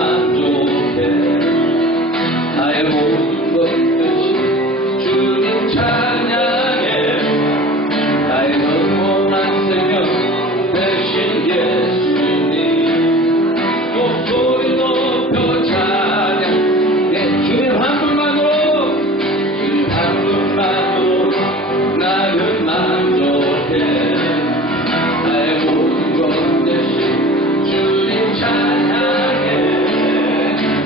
만족해 나의 모든 것들이 주님 찬양해 나의 영원한 생명 대신 예수님 목소리 높여 찬양 주님 한 분만으로 주님 한 분만으로 나는 만족해 나의 모든 것 대신 주님 찬양해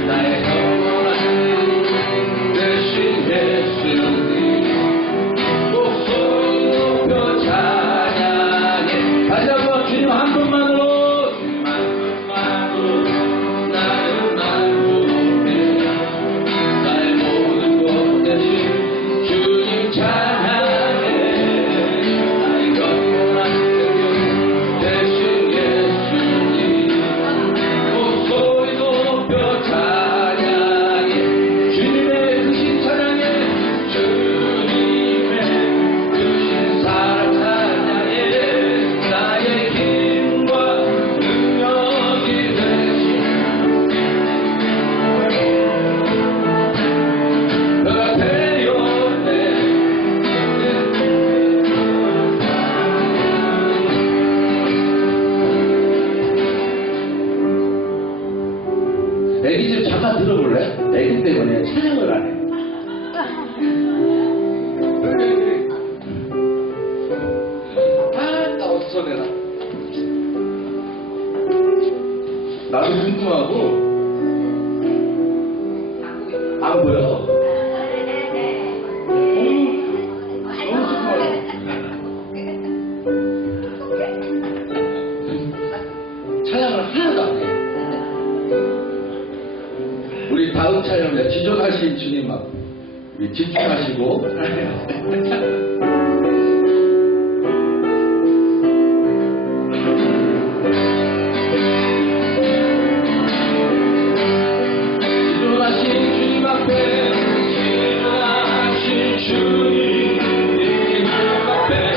나의 영원한 대신 예수님 목소리 높여 찬양해 다시 한번 주님 한 분만으로 주님 한 분만으로 나는 만족해 나의 모든 것 대신 주님 찬양해 나의 영원한 생명 대신 예수님 목소리 높여 찬양해 주님의 크신 찬양해 주님의 크신 사랑 찬양해 나의 힘과 능력이 되신 너가 되었네 애기 좀 잠깐 들어볼래? 애기 때문에 찬양을 안 해. 아, 나 어디서 내라. 나도 궁금하고 안 보여. 너무 궁금해. 찬양을 하나도 안 해. 우리 다음 찬양에 지존하신 주님 앞 우리 집중하시고 지존하신 주님 앞에 지존하신 주님 앞에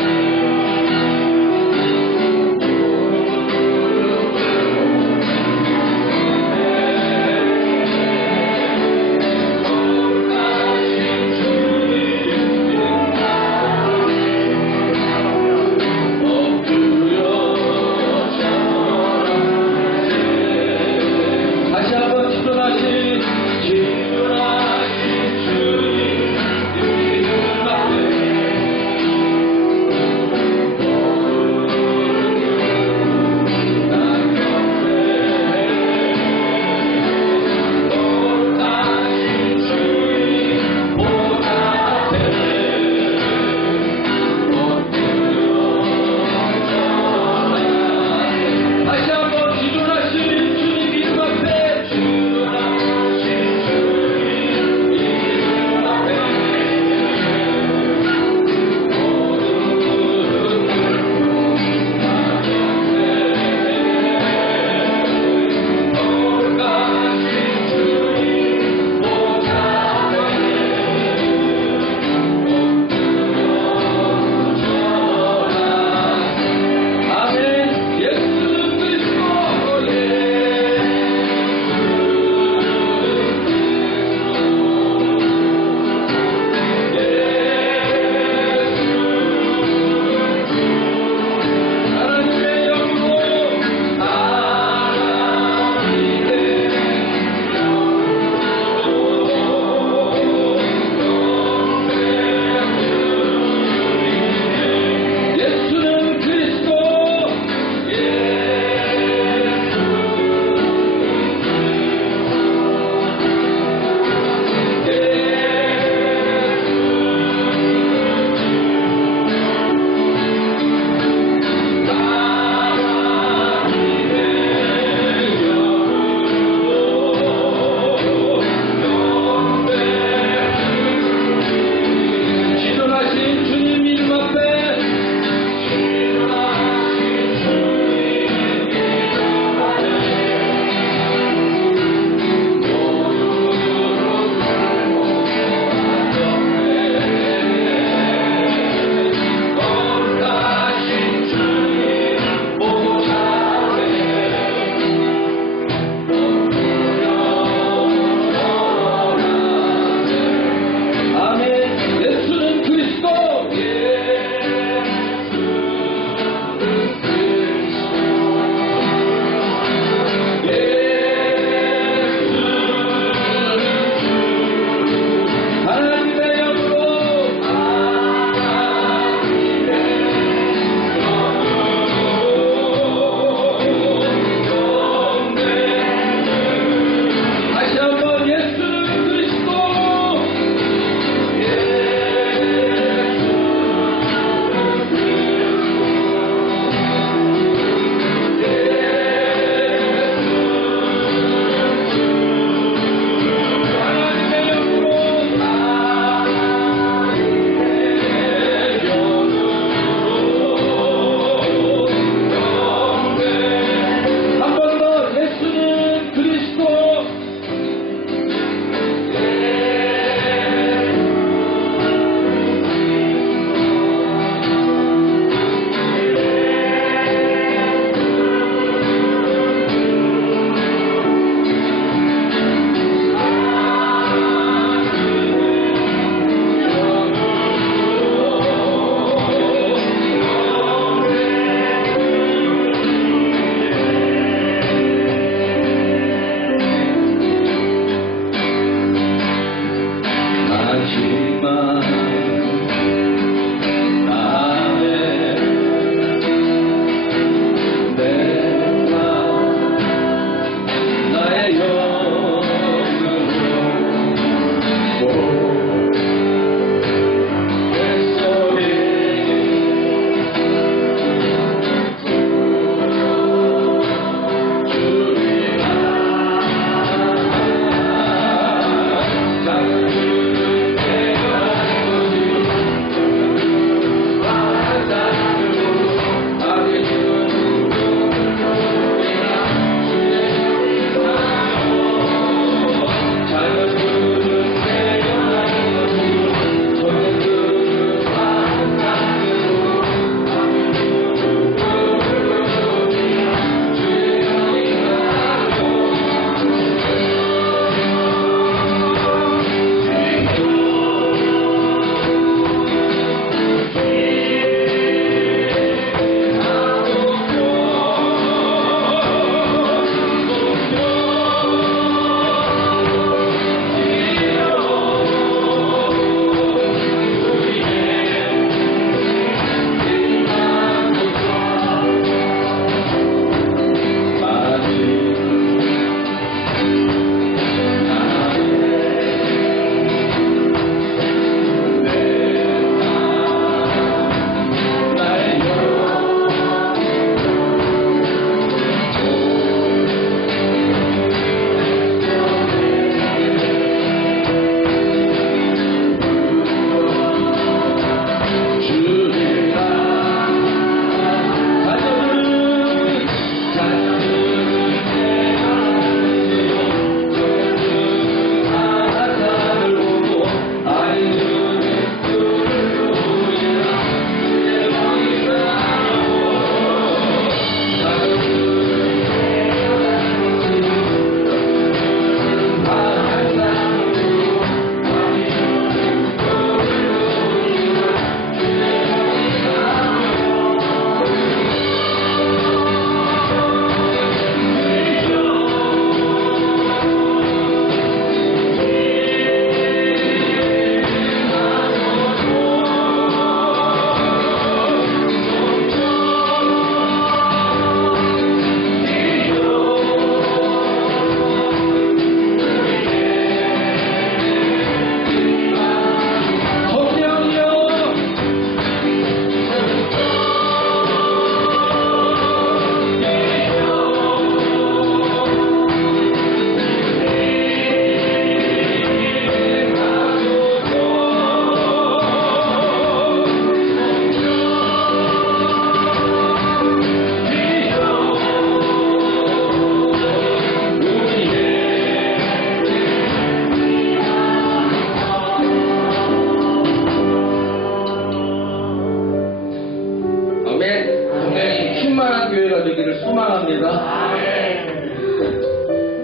충만한 교회가 되기를 소망합니다.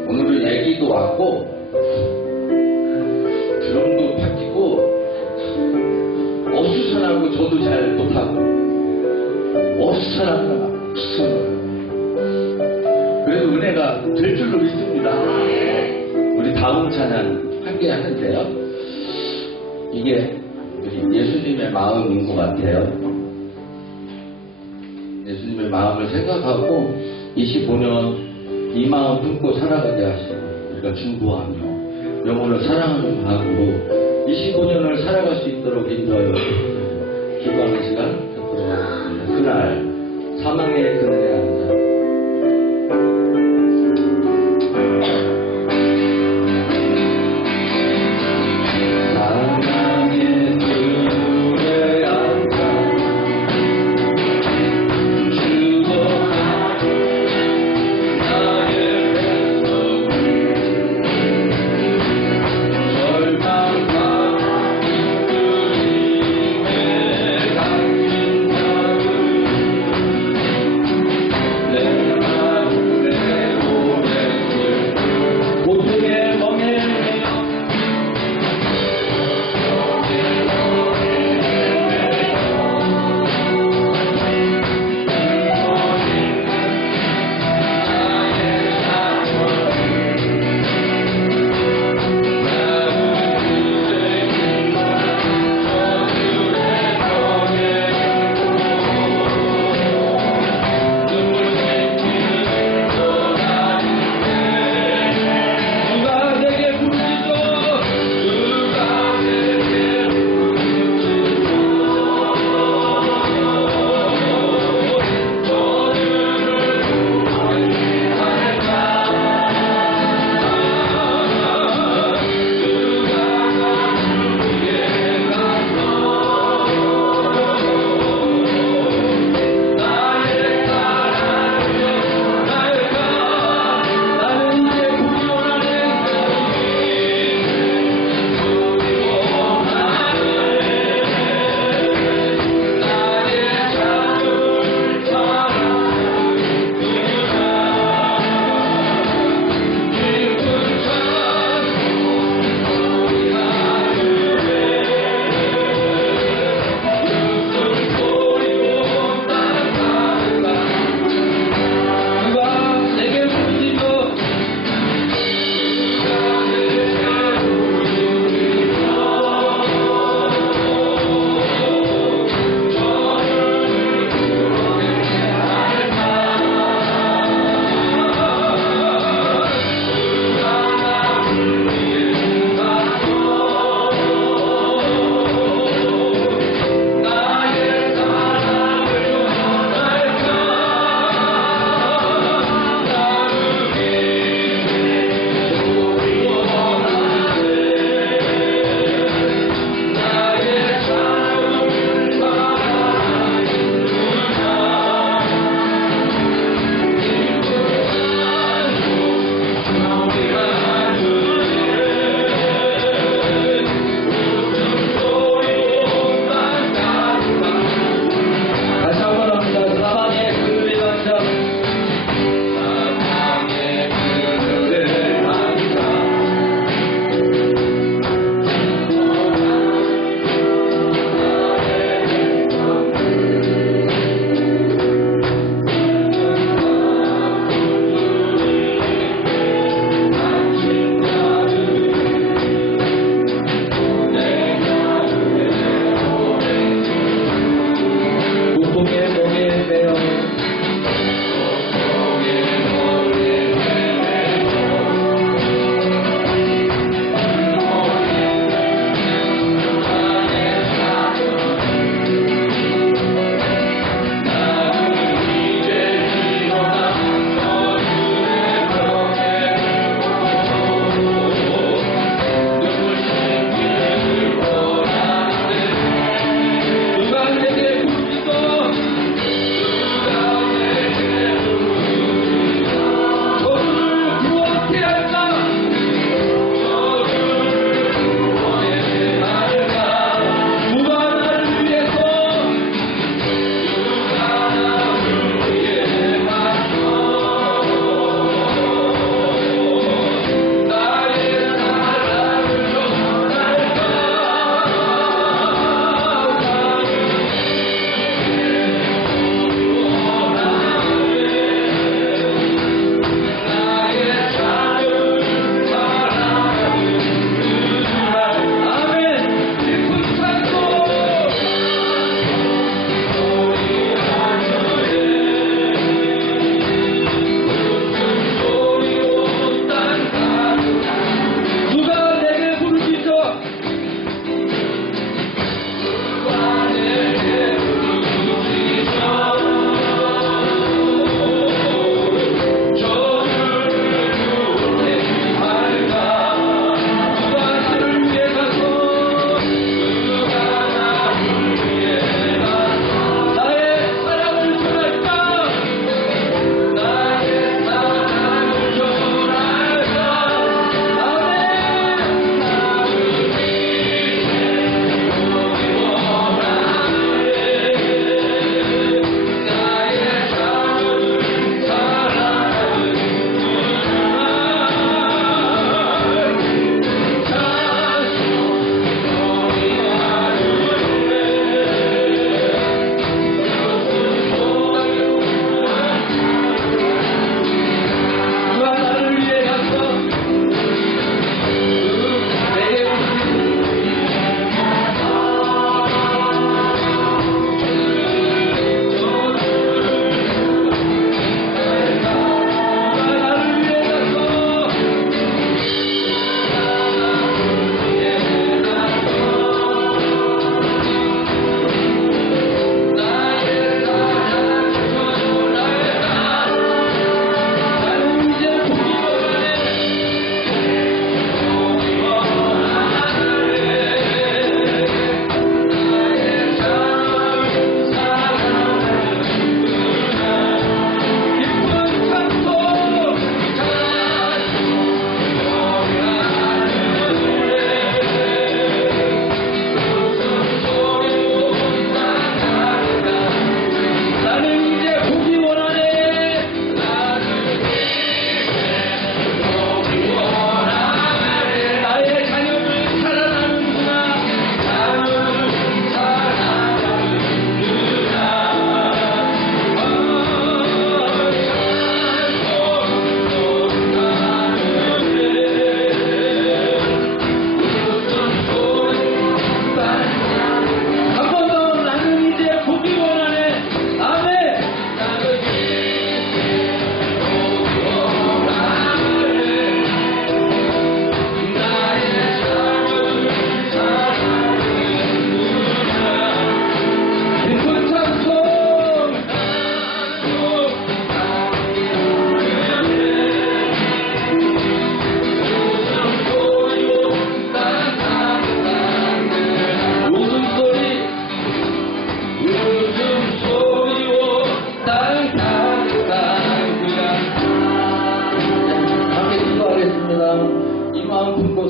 오늘은 얘기도 왔고 드럼도 바뀌고 어수선하고 저도 잘 못하고 어수선하다가 수선하다가 그래도 은혜가 될 줄로 믿습니다. 우리 다음 찬양 함께 하는데요. 이게 우리 예수님의 마음인 것 같아요. 예수님의 마음을 생각하고 25년 이 마음 품고 살아가게 하시고 우리가 중보하며 영혼을 사랑하는 마음으로 25년을 살아갈 수 있도록 인도하여 기도하는 시간 갖도록 하겠습니다. 그날 사망의 그늘에 앉아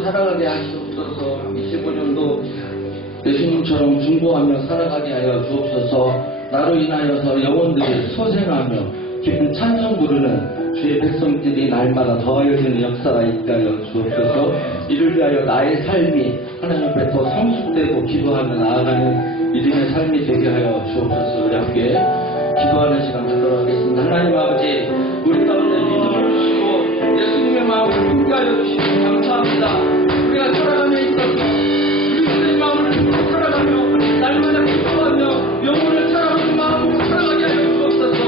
살아가게 하시옵소서. 25년도 예수님처럼 중보하며 살아가게 하여 주옵소서. 나로 인하여서 영혼들이 소생하며 기쁜 찬송 부르는 주의 백성들이 날마다 더하여지는 역사가 있게 하여 주옵소서. 이를 위하여 나의 삶이 하나님 앞에 더 성숙되고 기도하며 나아가는 믿음의 삶이 되게 하여 주옵소서. 우리 함께 기도하는 시간 갖도록 하겠습니다. 하나님 아버지, 우리 가운데 믿음을 주시고 예수님의 마음을 함께하여 주시고 감사합니다. 우리가 살아가며 있어서 우리 주의 마음을 품고 살아가며 날마다 기도하며 영혼을 사랑하는 마음으로 살아가게 하여 주옵소서.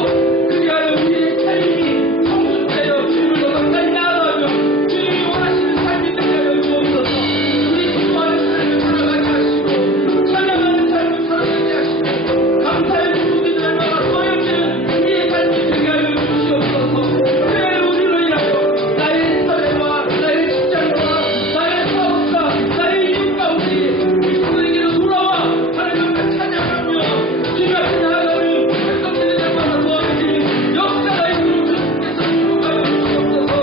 그리하여 우리의 삶이 성숙되어 주님을 더 가까이 나아가며 주님이 원하시는 삶이 되게 하여 주옵소서. 우리 기도하는 삶을 살아가게 하시고 찬양하는 삶을 살아가게 하시고 감사의 기쁨이 날마다 더해지는 우리의 삶이 되게 하여 주시옵소서. 그래 우리로 인하여 나의 사회와 나의 직장과 나의 사업과 나의 이웃과 우리 그리스도에게로 돌아와 하나님 앞에 찬양하며 주님 앞에 나아가는 백성들이 날마다 더해지는 역사가 있도록 주님께서 축복하여 주시옵소서.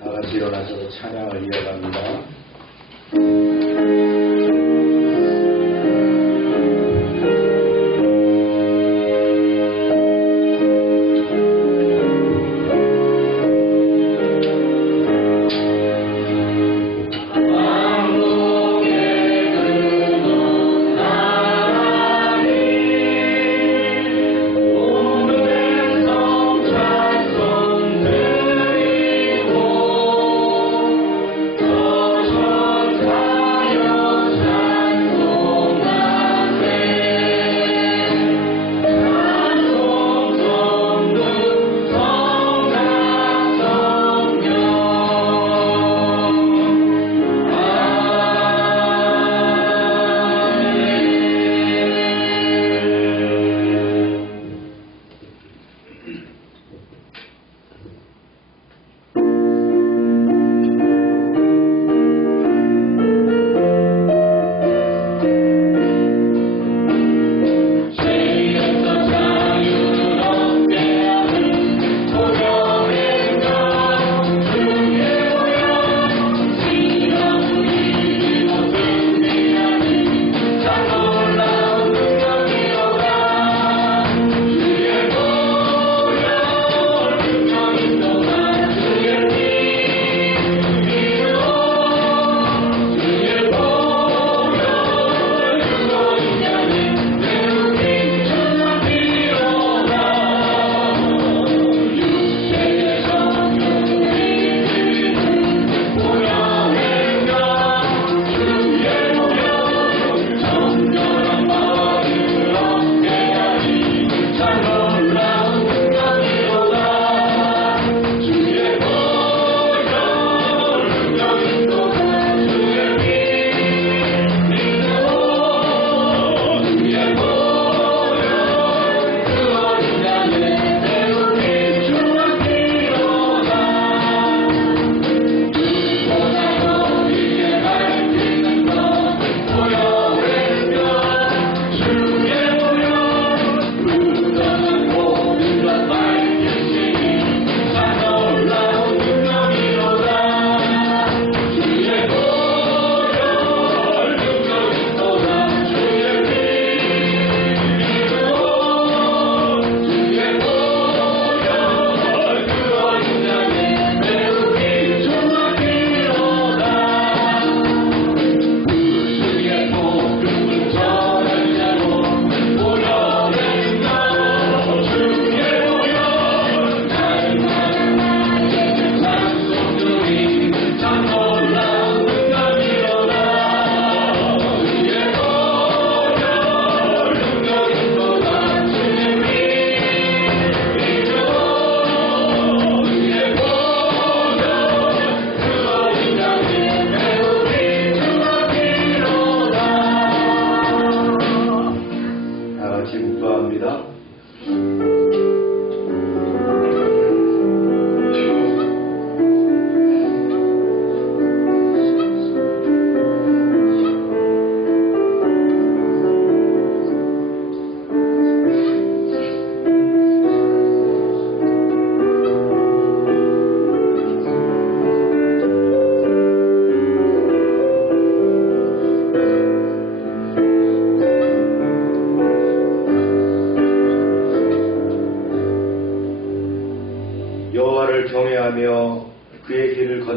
다 같이 일어나서 찬양을 이어갑니다. 더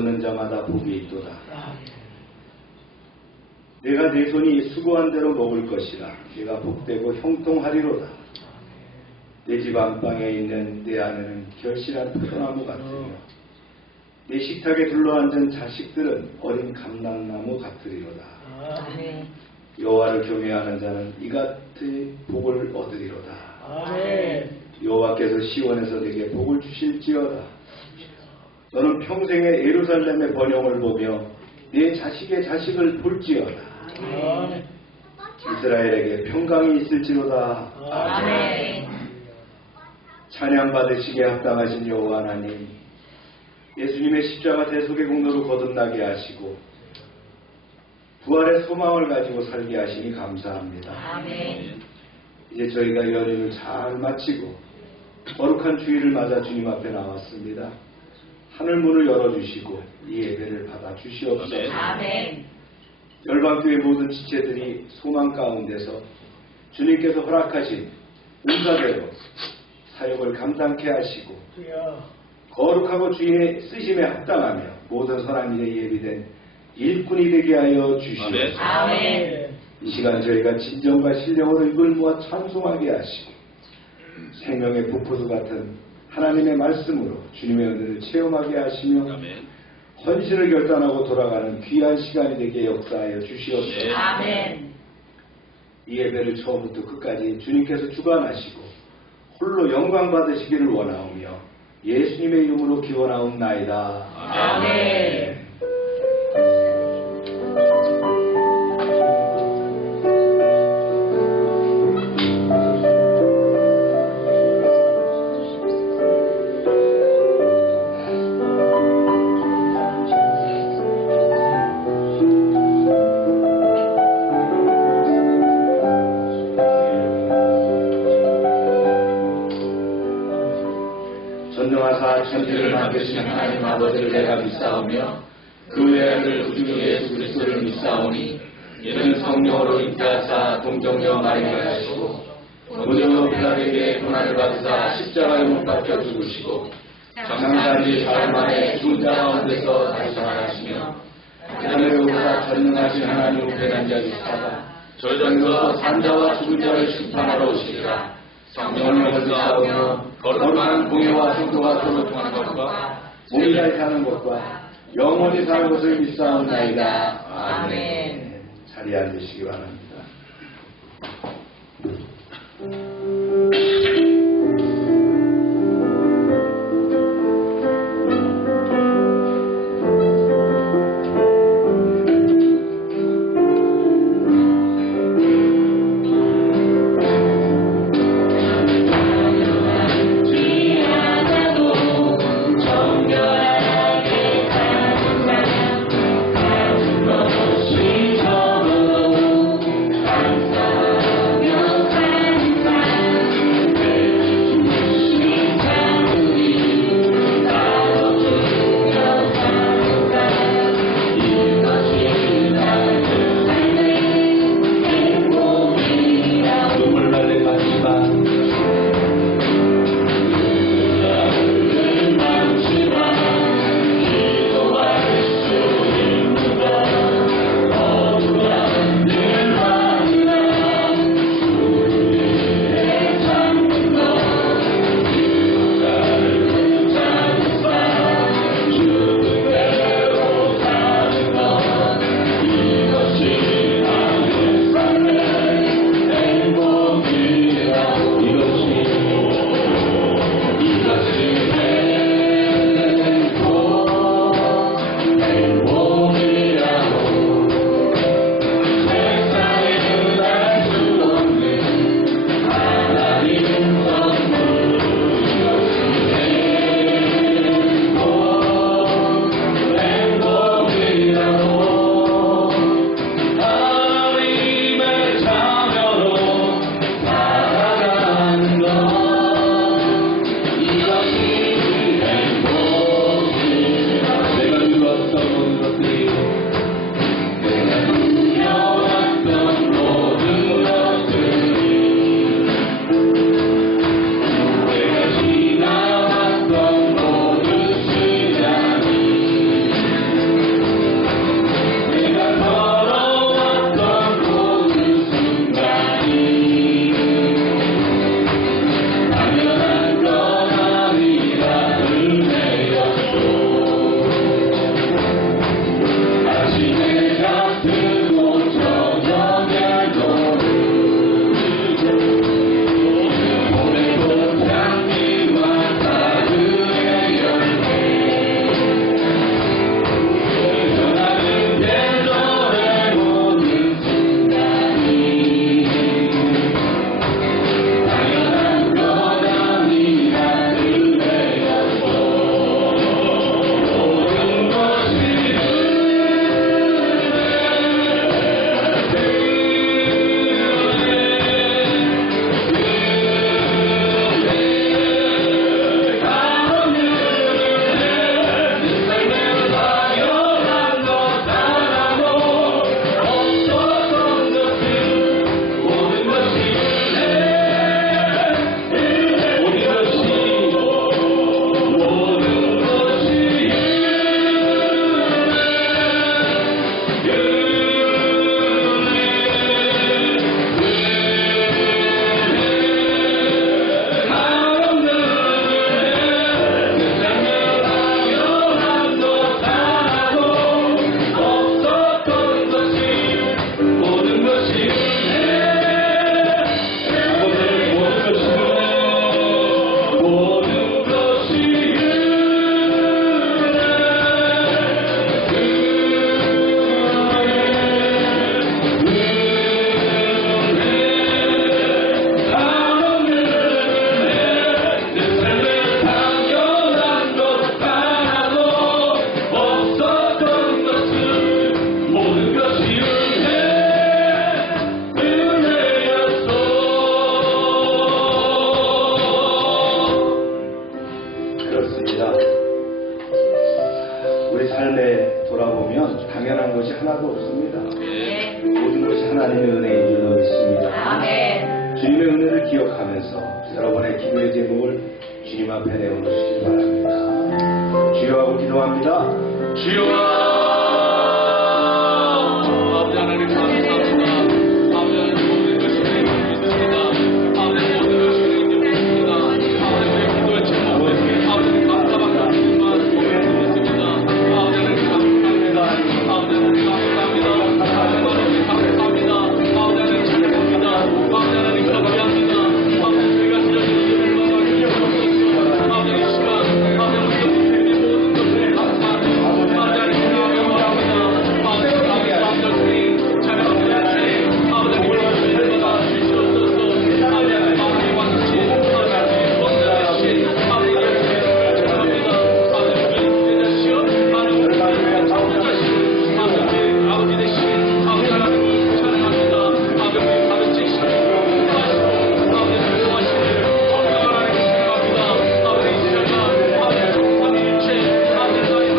얻는 자마다 복이 있도다. 내가 내 손이 수고한 대로 먹을 것이라. 내가 복되고 형통하리로다. 내 집 안방에 있는 내 아내는 결실한 포도나무 같으며 내 식탁에 둘러앉은 자식들은 어린 감람나무 같으리로다. 여호와를 경외하는 자는 이 같은 복을 얻으리로다. 여호와께서 시온에서 내게 복을 주실지어다. 너는 평생에 예루살렘의 번영을 보며 내 자식의 자식을 볼지어다. 이스라엘에게 평강이 있을지로다. 아멘. 찬양 받으시기에 합당하신 여호와 하나님, 예수님의 십자가 대속의 공로로 거듭나게 하시고 부활의 소망을 가지고 살게 하시니 감사합니다. 아멘. 이제 저희가 연휴를 잘 마치고 거룩한 주일을 맞아 주님 앞에 나왔습니다. 하늘 문을 열어주시고 이 예배를 받아 주시옵소서. 아멘. 열방교회 모든 지체들이 소망 가운데서 주님께서 허락하신 은사대로 사역을 감당케 하시고 거룩하고 주인의 쓰심에 합당하며 모든 선한 일에 예비된 일꾼이 되게 하여 주시옵소서. 아멘. 이 시간 저희가 진정과 신령으로 입을 모아 찬송하게 하시고 생명의 부포수 같은 하나님의 말씀으로 주님의 은혜를 체험하게 하시며 헌신을 결단하고 돌아가는 귀한 시간이 되게 역사하여 주시옵소서. 아멘. 이 예배를 처음부터 끝까지 주님께서 주관하시고 홀로 영광 받으시기를 원하오며 예수님의 이름으로 기원하옵나이다. 아멘. 전능하사 천지를 만드신 하나님 아버지를 내가 믿사오며 그 외아들 구주 예수 그리스도를 믿사오니 이는 성령으로 잉태하사 동정녀 마리아를 하시고 본요 빌라에게 고난을 받으사 십자가에 못 박혀 죽으시고 장사한 지 사흘 만에 죽은 자 가운데서 다시 살아나시며 하늘에 오사 전능하신 하나님 우편에 앉아계시다가 저희전서 산자와 죽은 자를 심판하러 오시리라. 성령을 믿사오며 거룩한 공예와 성도가 서로 통하는 것과 몸이 잘 사는 것과 영원히 사는 것을 믿사옵나이다. 아멘. 자리에 앉으시기 바랍니다. 당연한 것이 하나도 없습니다. 모든 것이 하나님의 은혜인 줄로 믿습니다. 주님의 은혜를 기억하면서 여러분의 기도의 제목을 주님 앞에 내어놓으시기 바랍니다. 주여 하고 기도합니다. 주여 아버지 하나님 감사합니다. 아버지 하나님 모든 것이 내게 믿습니다. 아버지 모든 것이 내게 믿습니다. 아버지 우리의 기도의 제목 아버지 감사합니다. 주님만 믿습니다. 아버지 하나님 감사합니다. 아버지 하나님 감사합니다. 아버지 감사합니다. 아버지 하나님 찬양합니다. 아버지 하나님 감사합니다. 아버지 우리가 드려진 예배를 받아 주시옵소서. 아버지 이 시간 아버지 우리가 드리는 모든 것을 감사합니다. 아버지 하나님 감사합니다. 아버지 감사합니다. 주님 찬양합니다. 주님 아버지 우리가 예배를 받아 주시옵소서. 아버지 하나님 왕이신 아버지 하나님 권세하신 아버지 예수님을 찬양합니다. 아버지 우리 되시어 하나님 우리 자신 아버지 되신 아버지 하나님을 찬양합니다. 아버지 우리 가르치시고 하시고 아버지 구하시기를 하나님 찬양합니다. 아버지 이 시간 아버지 성삼위일체 아버지 나의 하나님을 찬양하니 영광받아 주시옵소서.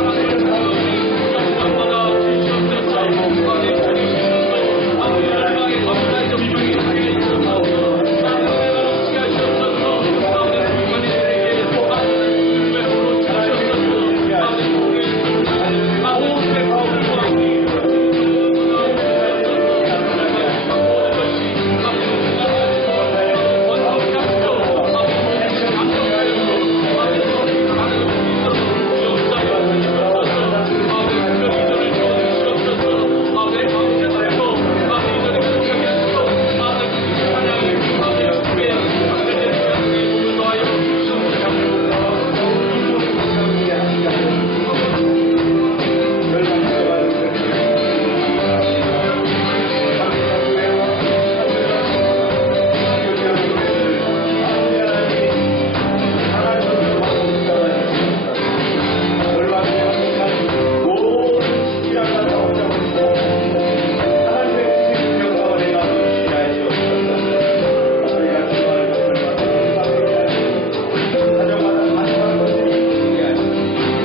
아버지 주님께서도 아버지 열방의 감사의 정령이 하게 있어서 아버지 은혜가 넘치게 하시옵소서.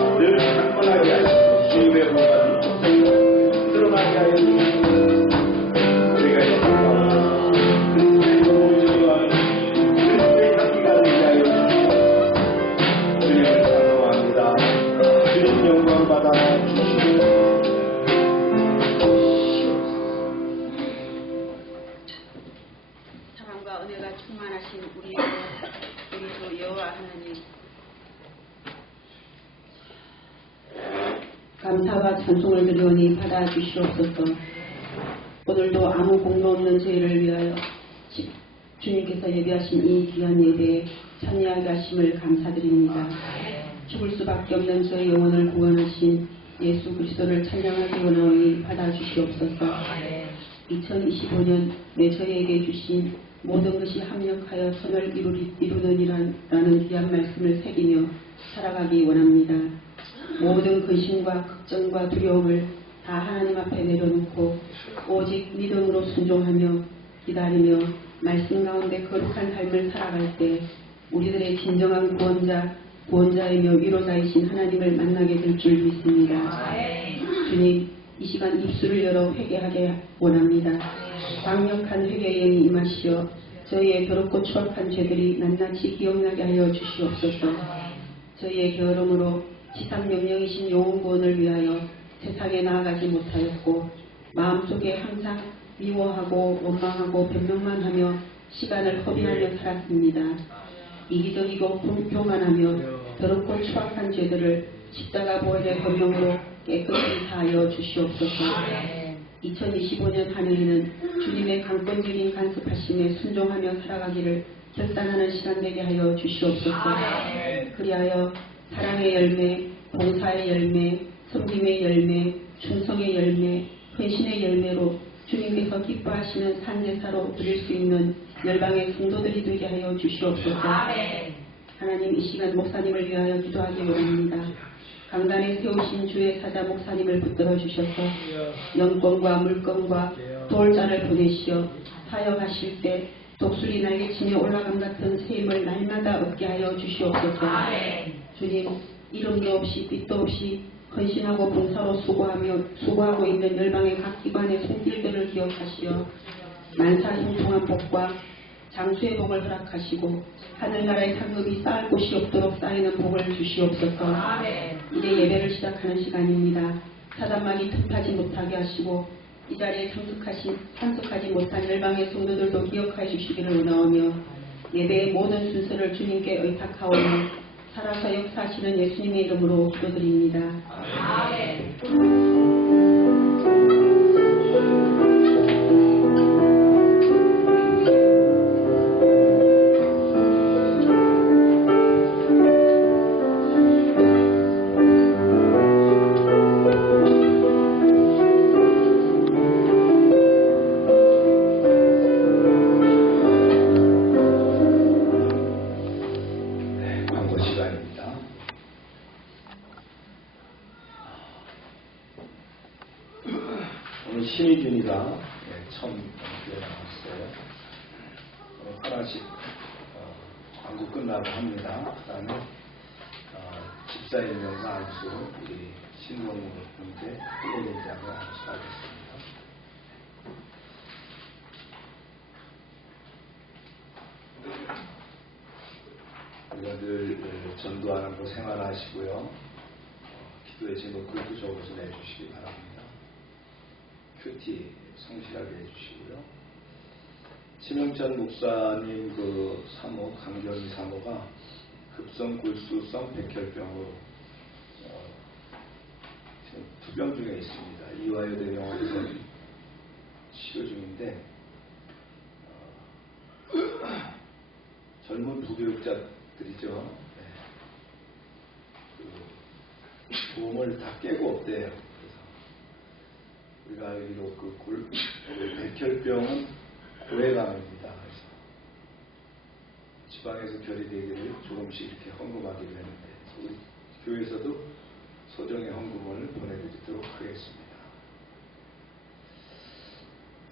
아버지 불만이들에게 아버지 외부로 주시옵소서. 아버지 우리 아버지 백성을 구하니 사랑과 은혜가 충만하신 우리 주 여호와 하나님, 감사와 찬송을 드리오니 받아주시옵소서. 오늘도 아무 공로 없는 저희를 위하여 주님께서 예배하신 이 귀한 예배에 참여하게 하심을 감사드립니다. 죽을 수밖에 없는 저희 영혼을 구원하신 예수 그리스도를 찬양하기 원하오니 받아주시옵소서. 2025년 내 저희에게 주신 모든 것이 합력하여 선을 이루느니라는 귀한 말씀을 새기며 살아가기 원합니다. 모든 근심과 걱정과 두려움을 다 하나님 앞에 내려놓고 오직 믿음으로 순종하며 기다리며 말씀 가운데 거룩한 삶을 살아갈 때 우리들의 진정한 구원자이며 위로자이신 하나님을 만나게 될 줄 믿습니다. 주님, 이 시간 입술을 열어 회개하게 원합니다. 강력한 회개에 임하시어 저희의 더럽고 추악한 죄들이 낱낱이 기억나게 하여 주시옵소서. 저희의 게으름으로 지상명령이신 영혼구원을 위하여 세상에 나아가지 못하였고 마음속에 항상 미워하고 원망하고 변명만 하며 시간을 허비하며 살았습니다. 이기적이고 불교만하며 더럽고 추악한 죄들을 십자가 보혈의 권명으로 깨끗이 사하여 주시옵소서. 2025년 한 해에는 주님의 강권적인 간섭하심에 순종하며 살아가기를 결단하는 시간 되게 하여 주시옵소서. 그리하여 사랑의 열매, 봉사의 열매, 섬김의 열매, 충성의 열매, 헌신의 열매로 주님께서 기뻐하시는 산제사로 드릴 수 있는 열방의 성도들이 되게 하여 주시옵소서. 하나님, 이 시간 목사님을 위하여 기도하기 원합니다. 강단에 세우신 주의 사자 목사님을 붙들어 주셔서 영권과 물권과 돌자를 보내시어 사역하실 때 독수리 날개치며 올라감 같은 새 힘을 날마다 얻게 하여 주시옵소서. 주님, 이름도 없이 빛도 없이 헌신하고 봉사로 수고하고 있는 열방의 각 기관의 손길들을 기억하시어 만사 형통한 복과 장수의 복을 허락하시고 하늘나라의 상급이 쌓을 곳이 없도록 쌓이는 복을 주시옵소서. 이제 예배를 시작하는 시간입니다. 사단막이 틈타지 못하게 하시고 이 자리에 참석하지 못한 열방의 성도들도 기억하여 주시기를 원하오며 예배의 모든 순서를 주님께 의탁하오며 살아서 역사하시는 예수님의 이름으로 기도드립니다. 광고 시간입니다. 오늘 신희준이가 처음 교회 나왔어요. 하나씩 광고 끝나고 합니다. 그 다음에 집사임명과 안수 우리 신동무 형제 후보된장을 안수하겠습니다. 우리가 늘 전도하는 거 생활하시고요. 기도의 제목을 적어서 내주시기 바랍니다. 큐티 성실하게 해주시고요. 치명천 목사님 그 사모 강경희 사모가 급성 골수성 백혈병으로 지금 투병 중에 있습니다. 이화여대병원에서 치료 중인데 젊은 부교육자들이죠. 그 보험을 다 깨고 없대요. 우리가 알기로 그 백혈병은 고해감입니다. 그래서 지방에서 결의되기를 조금씩 이렇게 헌금하기로 했는데 우리 교회에서도 소정의 헌금을 보내드리도록 하겠습니다.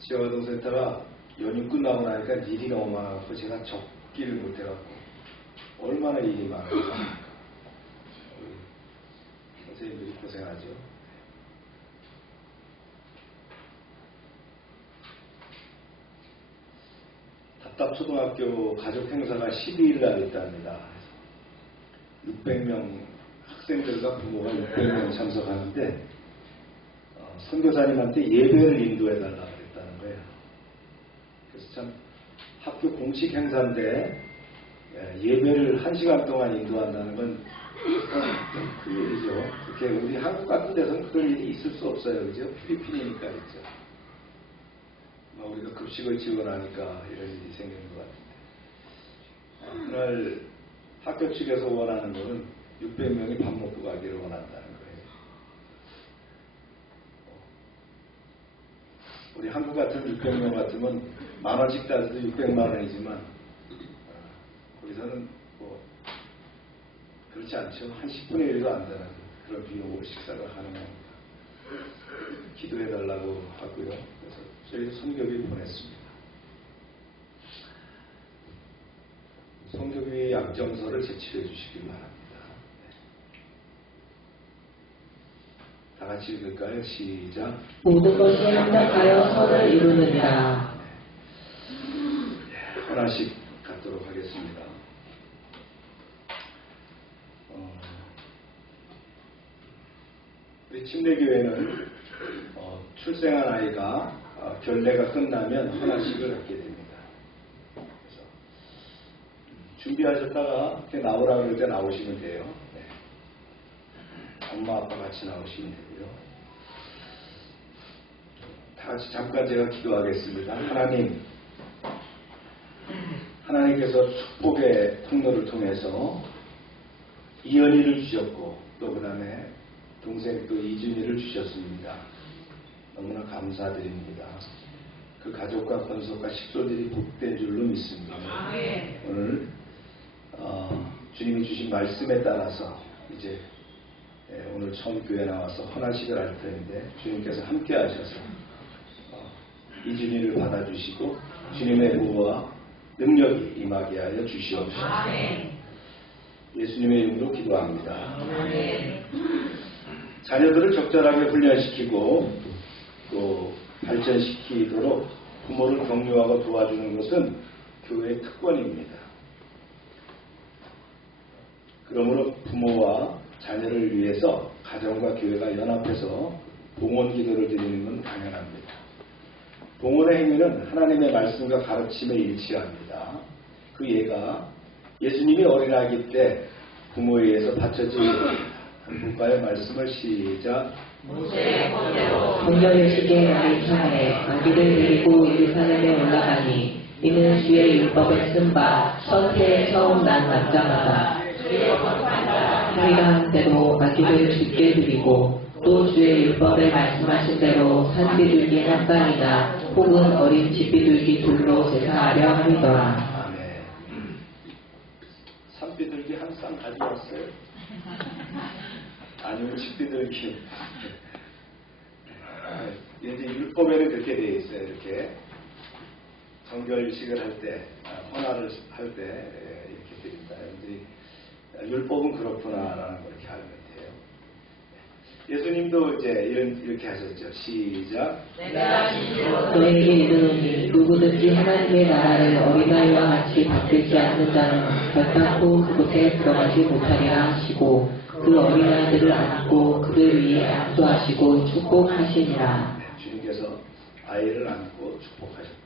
지하활동센터가 연휴 끝나고 나니까 일이 너무 많아서 제가 적기를 못해갖고 얼마나 일이 많을까. 우리 선생님들이 고생하죠. 답답초등학교 가족 행사가 12일 날 있답니다. 600명 학생들과 부모가 600명 참석하는데 선교사님한테 예배를 인도해달라고 그랬다는 거예요. 그래서 참 학교 공식 행사인데 예배를 1시간 동안 인도한다는 건 큰일이죠. 그렇게 우리 한국 같은 데서는 그런 일이 있을 수 없어요. 그죠? 필리핀이니까 그죠. 우리가 급식을 지원하니까 이런 일이 생기는 것 같은데 그날 학교 측에서 원하는 것은 600명이 밥 먹고 가기를 원한다는 거예요. 우리 한국 같은 600명 같으면 10,000원씩 따져도 600만 원이지만 거기서는 뭐 그렇지 않죠. 한 10분의 1도 안 되는 그런 비용으로 식사가 가능합니다. 기도해달라고 하고요. 그래서 저희도 선교비 보냈습니다. 선교비 약정서를 제출해 주시기 바랍니다. 다 같이 읽을까요? 시작. 모든 것이 합력하여 선을 이루느니라. 하나씩 갖도록 하겠습니다. 우리 침례교회는 출생한 아이가 결례가 끝나면 하나씩을 갖게 됩니다. 그래서 준비하셨다가 이렇게 나오라고 그럴 때 나오시면 돼요. 네. 엄마 아빠 같이 나오시면 되고요. 다 같이 잠깐 제가 기도하겠습니다. 하나님께서 축복의 통로를 통해서 이현이를 주셨고 또 그 다음에 동생 또 이준이를 주셨습니다. 너무나 감사드립니다. 그 가족과 권속과 식소들이 복된 줄로 믿습니다. 오늘 주님이 주신 말씀에 따라서 이제 오늘 처음 교회 나와서 헌화식을 할 텐데 주님께서 함께 하셔서 이준이를 받아주시고 주님의 보호와 능력이 임하게 하여 주시옵소서. 예수님의 이름으로 기도합니다. 자녀들을 적절하게 훈련시키고 또 발전시키도록 부모를 격려하고 도와주는 것은 교회의 특권입니다. 그러므로 부모와 자녀를 위해서 가정과 교회가 연합해서 봉헌 기도를 드리는 건 당연합니다. 봉헌의 행위는 하나님의 말씀과 가르침에 일치합니다. 그 예가 예수님이 어린아기 때 부모에 의해서 바쳐진 볼까요? 말씀을 시작. 동결의식의 아리차에 아기를 데리고 예루살렘에 올라가니 이는 주의 율법에 쓴 바 천태에 처음 난 남자마다 하리라는 대로 아기를 죽게 드리고 또 주의 율법에 말씀하신 대로 산비둘기 한 쌍이나 혹은 어린 집비둘기 둘로 제사하려 하리더라. 아멘. 산비둘기 한 쌍 가져왔어요? 아니면 집비둘기. 이제 율법에는 그렇게 되어 있어요. 이렇게 정결식을 할 때, 헌화를 할 때 이렇게 드린다. 율법은 그렇구나라는 걸 이렇게 알면 돼요. 예수님도 이제 이렇게 하셨죠. 시작. 너에게 이르노니 누구든지 하나님의 나라를 어린아이와 같이 받들지 않는 자는 결단코 그곳에 들어가지 못하리라 하시고 그 어린아이들을 안고 그들 위에 안수하시고 축복하시니라. 주님께서 아이를 안고 축복하셨다.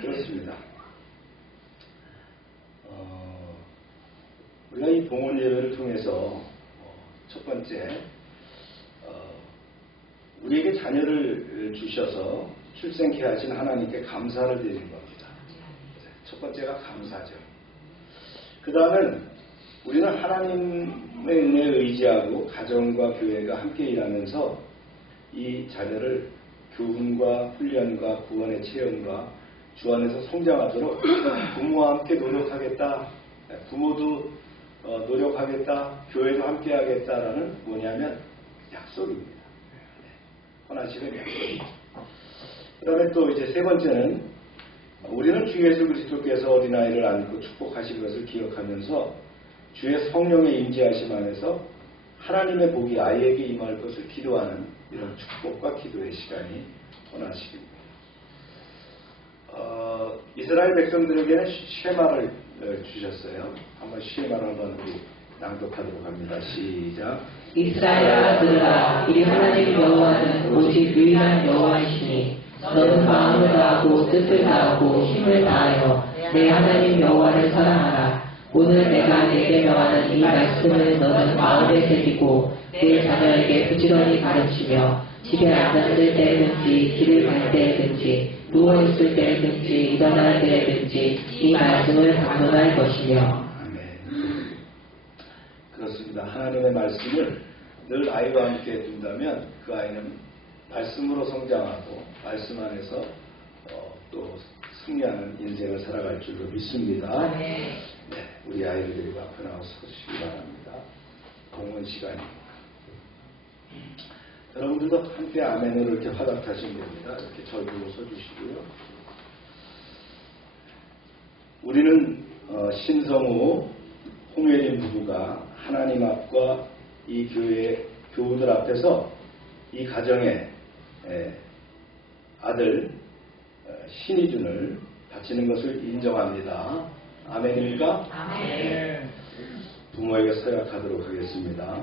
그렇습니다. 우리가 이 봉헌 예배를 통해서 첫 번째 우리에게 자녀를 주셔서 출생케 하신 하나님께 감사를 드리는 겁니다. 첫 번째가 감사죠. 그 다음은 우리는 하나님의 은혜에 의지하고 가정과 교회가 함께 일하면서 이 자녀를 교훈과 훈련과 구원의 체험과 주 안에서 성장하도록 부모와 함께 노력하겠다. 부모도 노력하겠다. 교회도 함께 하겠다라는 뭐냐면 약속입니다. 헌화식은 약속입니다. 그 다음에 또 이제 세 번째는 우리는 주 예수 그리스도께서 어린아이를 안고 축복하신 것을 기억하면서 주의 성령의 임재하심 안에서 하나님의 복이 아이에게 임할 것을 기도하는 이런 축복과 기도의 시간이 헌화식입니다. 이스라엘 백성들에게는 쉐마를 주셨어요. 한번 쉐마를 한번 우리 낭독하도록 합니다. 시작. 이스라엘 아들아 우리 하나님 여호와는 오직 유일한 여호와이시니 너는 마음을 다하고 뜻을 다하고 힘을 다하여 내 하나님 여호와를 사랑하라. 오늘 내가 내게 명하는 이 말씀을 너는 마음에 새기고 내 자녀에게 부지런히 가르치며 집에 앉았을 때든지 길을 갈 때든지 누워있을 때든지 일어날 때든지 이 말씀을 강론할 것이며. 아멘. 그렇습니다. 하나님의 말씀을 늘 아이와 함께 둔다면 그 아이는 말씀으로 성장하고 말씀 안에서 또 승리하는 인생을 살아갈 줄로 믿습니다. 네, 우리 아이들이 앞에 나와서 서주시기 바랍니다. 공헌 시간입니다. 여러분들도 함께 아멘으로 이렇게 화답하시면 됩니다. 이렇게 절부로 서주시고요. 우리는 신성우, 홍예린 부부가 하나님 앞과 이 교회 교우들 앞에서 이 가정의 아들 신희준을 바치는 것을 인정합니다. 아멘입니까? 아멘. 부모에게 서약하도록 하겠습니다.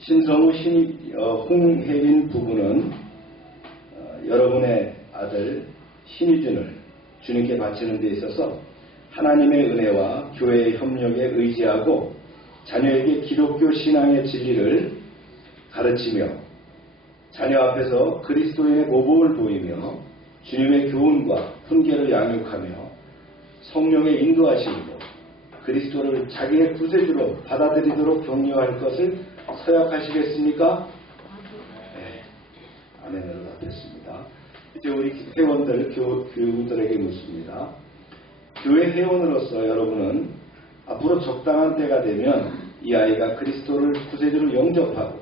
신성우 홍혜린 부부는 여러분의 아들 신희준을 주님께 바치는 데 있어서 하나님의 은혜와 교회의 협력에 의지하고 자녀에게 기독교 신앙의 진리를 가르치며 자녀 앞에서 그리스도인의 모범을 보이며 주님의 교훈과 훈계를 양육하며 성령의 인도하심으로 그리스도를 자기의 구세주로 받아들이도록 격려할 것을 서약하시겠습니까? 네. 아멘으로 답했습니다. 이제 우리 회원들, 교우들에게 묻습니다. 교회 회원으로서 여러분은 앞으로 적당한 때가 되면 이 아이가 그리스도를 구세주로 영접하고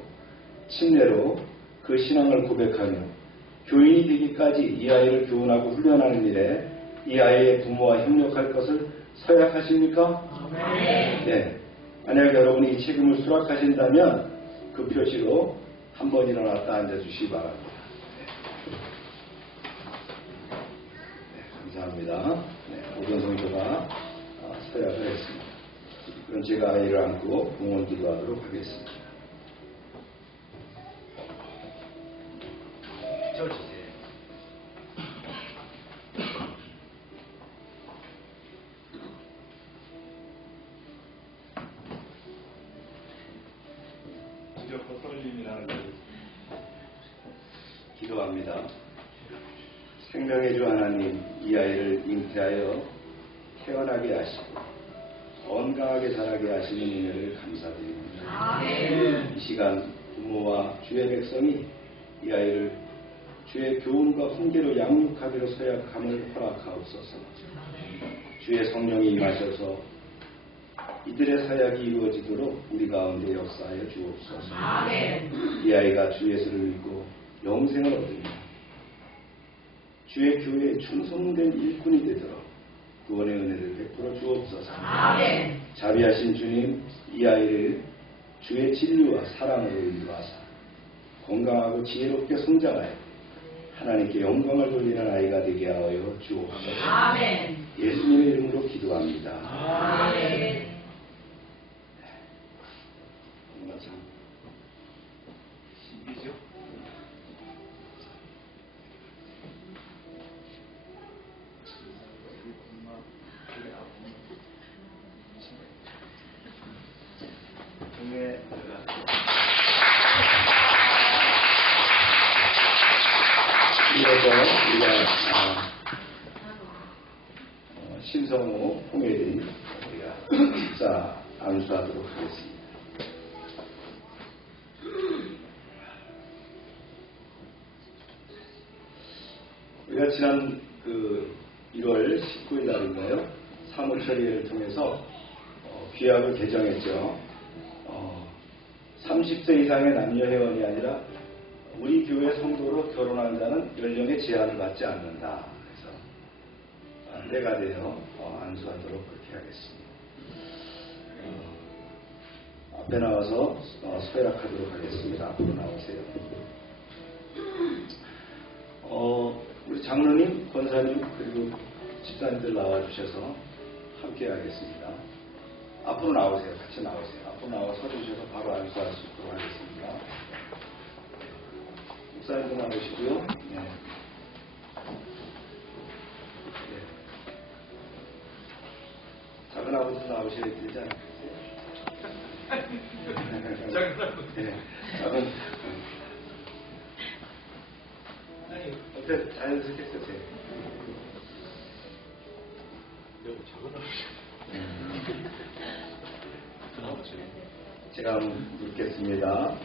침례로 그 신앙을 고백하며 교인이 되기까지 이 아이를 교훈하고 훈련하는 일에 이 아이의 부모와 협력할 것을 서약하십니까? 네. 만약 여러분이 이 책임을 수락하신다면 그 표시로 한번 일어났다 앉아주시기 바랍니다. 네, 감사합니다. 네, 모든 성도가 서약을 했습니다. 그럼 제가 아이를 안고 공헌 기도하도록 하겠습니다. 펴주세요. 무조건 떨림이라는 것을 기도합니다. 생명의 주 하나님, 이 아이를 잉태하여 태어나게 하시고 건강하게 자라게 하시는 은혜를 감사드립니다. 이 시간 부모와 주의 백성이 이 아이를 주의 교훈과 훈계로 양육하기로 서약함을 허락하옵소서. 주의 성령이 임하셔서 이들의 사약이 이루어지도록 우리 가운데 역사하여 주옵소서. 이 아이가 주 예수를 믿고 영생을 얻으며 주의 교회에 충성된 일꾼이 되도록 구원의 은혜를 베풀어 주옵소서. 자비하신 주님, 이 아이를 주의 진리와 사랑으로 인도하사 건강하고 지혜롭게 성장하여 하나님께 영광을 돌리는 아이가 되게 하여 주옵소서. 예수님의 이름으로 기도합니다. 정말 참 신비죠? 중에 이어서 우리가 신성호 홍예린 우리가 식사 안수하도록 하겠습니다. 우리가 지난 1월 19일 날인가요? 사무처리를 통해서 규약을 개정했죠. 30세 이상의 남녀 회원이 아니라 우리 교회 성도로 결혼한 자는 연령의 제한을 받지 않는다. 그래서 때가 되어 안수하도록 그렇게 하겠습니다. 앞에 나와서 서약하도록 하겠습니다. 앞으로 나오세요. 우리 장로님, 권사님 그리고 집사님들 나와주셔서 함께 하겠습니다. 앞으로 나오세요. 같이 나오세요. 앞으로 나와 서주셔서 바로 안수할 수 있도록 하겠습니다. 목사님도 나오시고요. 네. 작은 아버지도 나오셔야 되지 않겠어요? 네. 작은 아니 어때? 자연스럽게 쓰세요. 제가 한번 묻겠습니다.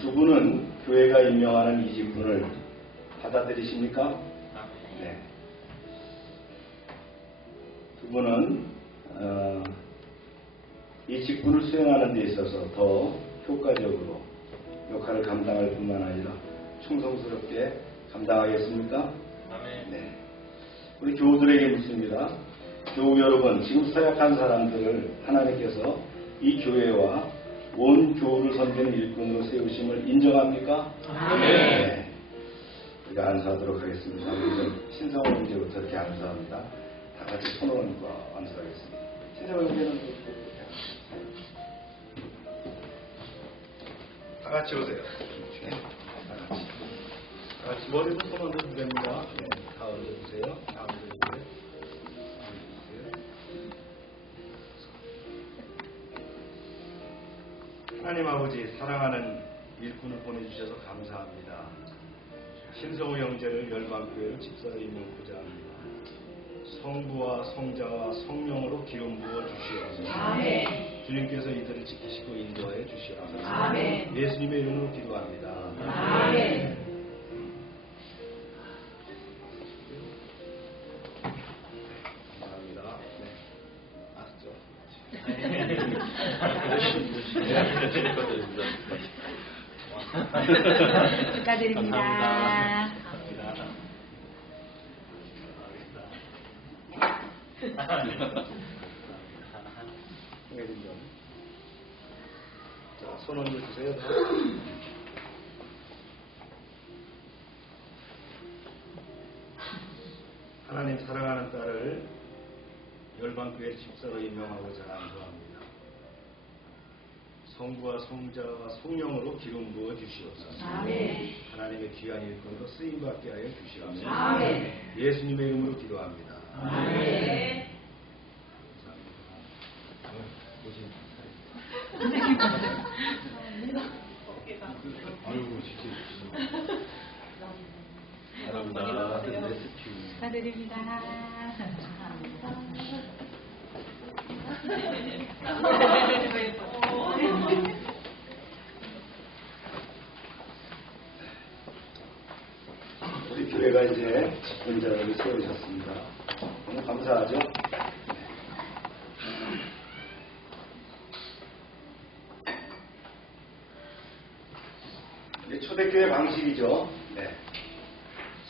두 분은 교회가 임명하는 이 직분을 받아들이십니까? 네. 두 분은 이 직분을 수행하는 데 있어서 더 효과적으로 역할을 감당할 뿐만 아니라 충성스럽게 감당하겠습니까? 네. 우리 교우들에게 묻습니다. 교우 여러분, 지금 서약한 사람들을 하나님께서 이 교회와 온 교우를 섬기는 일꾼으로 세우심을 인정합니까? 네. 우리가 안수하도록 하겠습니다. 우리 신성호 형제부터 이렇게 안수합니다. 다 같이 손원과 안수하겠습니다. 신성호 형제는 다 같이 오세요. 네. 다 같이 머리도 손 얹어도 됩니다. 네. 다 얹어주세요. 다 얹어주세요. 하나님 아버지, 사랑하는 일꾼을 보내주셔서 감사합니다. 신성호 형제를 열방교회로 집사로 임명하고자 합니다. 성부와 성자와 성령으로 기름 부어 주시옵소서. 아멘. 주님께서 이들을 지키시고 인도하여 주시옵소서. 아멘. 예수님의 이름으로 기도합니다. 아멘. 감사합니다. 네. 아시죠? 축하드립니다. 자, 손 얹어 주세요. 하나님 사랑하는 딸을 열방교회 집사로 임명하고자 간구합니다. 성부와 성자와 성령으로 기름 부어 주시옵소서. 아멘. 하나님의 귀한 일꾼으로 쓰임 받게 하여 주시옵소서. 아멘. 예수님의 이름으로 기도합니다. 아멘. 아이고 진짜 사랑합니다. 축하드립니다. 우리 교회가 이제 집권자를 세우셨습니다. 너무 감사하죠? 이게 초대교회 방식이죠. 네.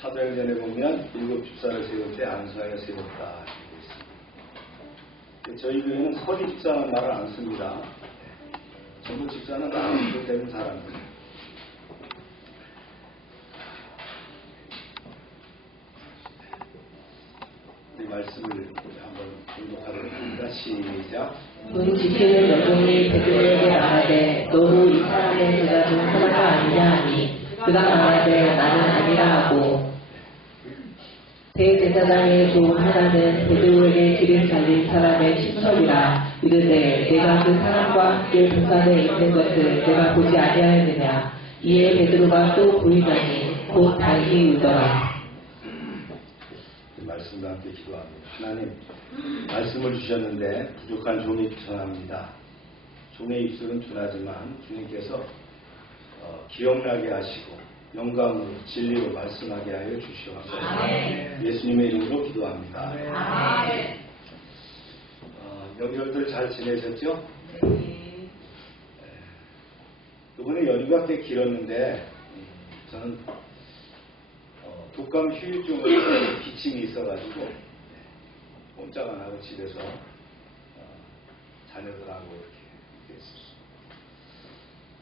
사도행전에 보면 7 집사를 세울 때 안수하여 세웠다 하고 있습니다. 저희 교회는 서리 집사는 말을 안 씁니다. 네. 전부 집사는 안 해도 되는 사람들. 우리 말씀을 한번 공독하도록 합니다. 시작. 문 지키는 여종이 베드로에게 말하되 너도 이 사람의 제자 중 하나가 아니냐 하니 그가 말하되 나는 아니라 하고 대제사장의 종 하나는 베드로에게 기름 잘린 사람의 신철이라 이르되 내가 그 사람과 함께 동산에 있는 것을 내가 보지 아니하였느냐. 이에 베드로가 또 보이더니 곧 달기 울더라. 말씀과 함께 기도합니다. 하나님, 말씀을 주셨는데 부족한 종이 전합니다. 종의 입술은 둔하지만 주님께서 기억나게 하시고 영광으로 진리로 말씀하게 하여 주시옵소서. 예수님의 이름으로 기도합니다. 여러분들 잘 지내셨죠? 이번에 연휴가 꽤 길었는데 저는 독감 휴유증을 기침이 있어가지고 꼼짝 안 하고 집에서 자녀들하고 이렇게 했었어요.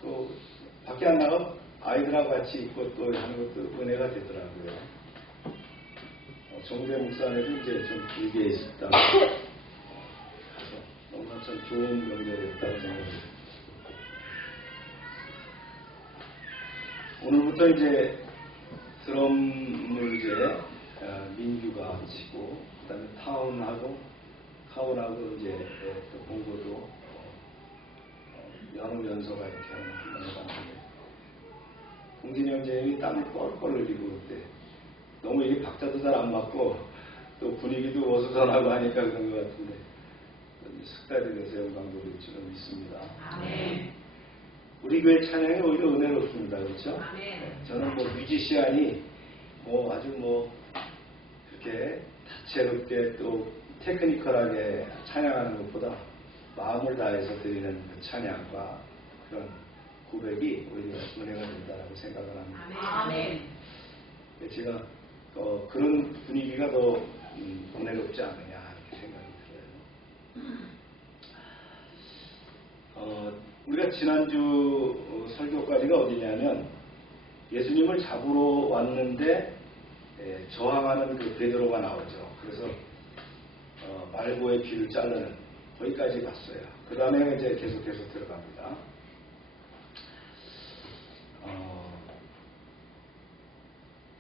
또 밖에 안 나가 아이들하고 같이 있고 또 하는 것도 은혜가 되더라고요. 정대 목사님도 이제 좀 길게 있었다. 가서 너무나 참 좋은 명절이었다고 생각합니다. 오늘부터 이제 드럼을 이제 민규가 치고 그다음에 카운하고 이제 또 봉고도 연호 연서가 이렇게 하는 걸 해봤는데 공진이 형제님이 땀을 뻘뻘 흘리고 그때 너무 이게 박자도 잘 안 맞고 또 분위기도 어수선하고 하니까 그런 것 같은데 숙달이 돼서 영광도 지금 있습니다. 아멘. 우리 교회 찬양이 오히려 은혜롭습니다. 그렇죠? 아멘. 저는 뭐 뮤지시안이 뭐 아주 뭐 그렇게 다채롭게 또 테크니컬하게 찬양하는 것보다 마음을 다해서 드리는 그 찬양과 그런 고백이 오히려 은혜가 된다라고 생각을 합니다. 아멘. 제가 그런 분위기가 더 은혜롭지 않느냐 이렇게 생각이 들어요. 우리가 지난주 설교까지가 어디냐면 예수님을 잡으러 왔는데 저항하는 그 베드로가 나오죠. 그래서 말고의 귀를 자르는 거기까지 갔어요. 그 다음에 이제 계속해서 들어갑니다.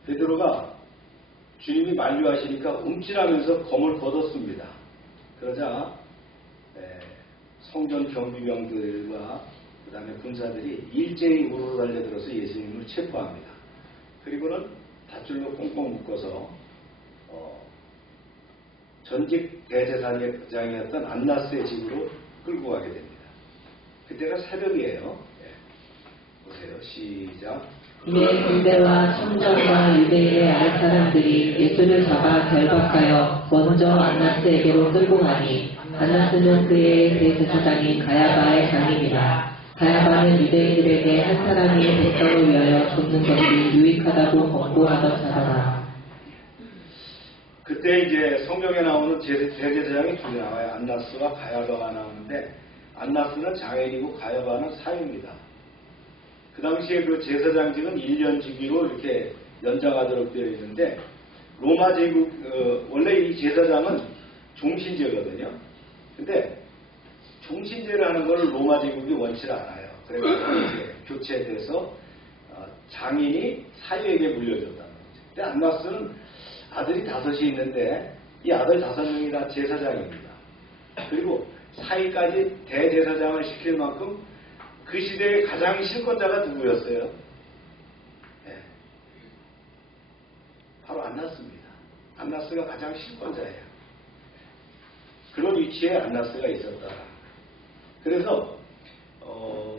베드로가 주님이 만류하시니까 움찔하면서 검을 걷었습니다. 그러자 성전 경비병들과 그 다음에 군사들이 일제히 우르르 달려들어서 예수님을 체포합니다. 그리고는 밧줄로 꽁꽁 묶어서 전직 대제사장의 부장이었던 안나스의 집으로 끌고 가게 됩니다. 그때가 새벽이에요. 보세요. 시작. 이에 군대와 청정과 유대인의 아랫사람들이 예수를 잡아 결박하여 먼저 안나스에게로 끌고 가니 안나스는 그의 대제사장인 가야바의 장입니다. 가야바는 유대인들에게 한 사람이 백성을 위하여 죽는 것이 유익하다고 권고하던 자더라. 그때 이제 성경에 나오는 대제사장이 둘이 나와요. 안나스와 가야바가 나오는데 안나스는 장인이고 가야바는 사위입니다. 그 당시에 그 제사장직은 1년 직위로 이렇게 연장하도록 되어 있는데 로마 제국 원래 이 제사장은 종신제거든요. 근데 종신제를 하는 걸 로마 제국이 원치 않아요. 그래서 이제 교체돼서 장인이 사위에게 물려줬다는 거죠. 근데 안나스는 아들이 5이 있는데 이 아들 5명이 다 제사장입니다. 그리고 사위까지 대제사장을 시킬 만큼 그 시대의 가장 실권자가 누구였어요? 네. 바로 안나스입니다. 안나스가 가장 실권자예요. 그런 위치에 안나스가 있었다. 그래서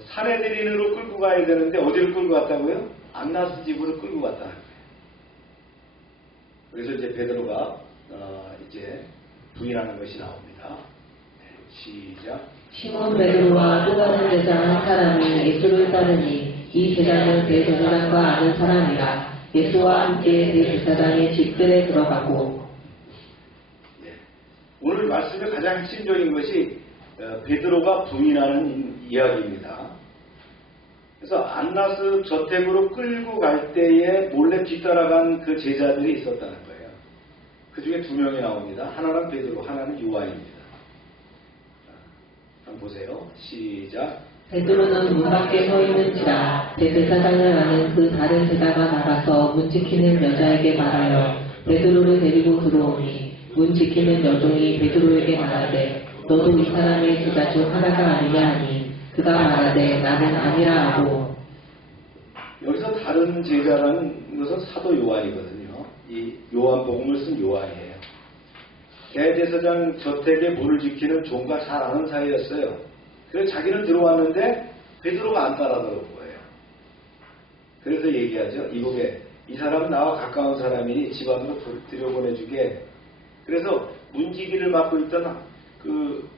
사내들인으로 끌고 가야 되는데 어디를 끌고 갔다고요? 안나스 집으로 끌고 갔다는 거예요. 그래서 이제 베드로가 이제 부인하는 것이 나옵니다. 네, 시작. 시몬 베드로와 또 다른 제자 한 사람이 예수를 따르니 이 제자는 대제사장과 아는 사람이라 예수와 함께 대제사장의 집들에 들어가고. 네. 오늘 말씀의 가장 핵심적인 것이 베드로가 부인하는 이야기입니다. 그래서 안나스 저택으로 끌고 갈 때에 몰래 뒤따라간 그 제자들이 있었다는 거예요. 그 중에 2명이 나옵니다. 하나는 베드로, 하나는 요한입니다. 한번 보세요. 시작. 베드로는 문 밖에 서 있는지라 대제사장을 아는 그 다른 제자가 나가서 문 지키는 여자에게 말하여 베드로를 데리고 들어오니 문 지키는 여종이 베드로에게 말하되 너도 이 사람의 제자 중 하나가 아니냐 하니 그가 말하되 나는 아니라 하고. 여기서 다른 제자라는 것은 사도 요한이거든요. 이 요한복음을 쓴 요한이에요. 대제사장 저택에 문을 지키는 종과 잘 아는 사이였어요. 그래서 자기는 들어왔는데 베드로가 안 따라 들어온 거예요. 그래서 얘기하죠. 이복에 이 사람은 나와 가까운 사람이니 집 안으로 들여보내주게. 그래서 문지기를 맡고 있던 그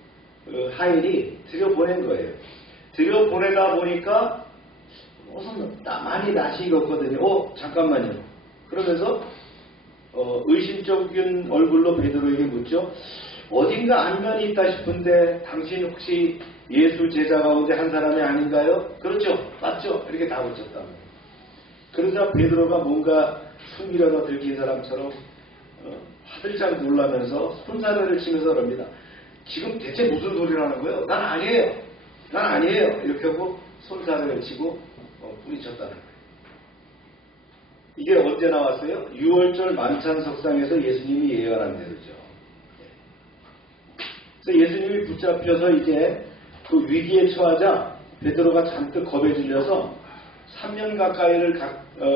하인이 들여보낸 거예요. 들여보내다 보니까 우선 많이 낯이 익었거든요. 잠깐만요. 그러면서 의심적인 얼굴로 베드로에게 묻죠. 어딘가 안면이 있다 싶은데 당신 혹시 예수 제자 가운데 한 사람이 아닌가요? 그렇죠. 맞죠. 이렇게 다 붙였다. 그러자 베드로가 뭔가 숨기려다 들킨 사람처럼 화들짝 놀라면서 손사래를 치면서 그럽니다. 지금 대체 무슨 소리라는 거예요? 난 아니에요. 난 아니에요. 이렇게 하고 손사래를 치고 뿌리쳤다는 거예요. 이게 언제 나왔어요? 6월절 만찬석상에서 예수님이 예언한 대로죠. 그래서 예수님이 붙잡혀서 이제 그 위기에 처하자 베드로가 잔뜩 겁에 질려서 3년 가까이를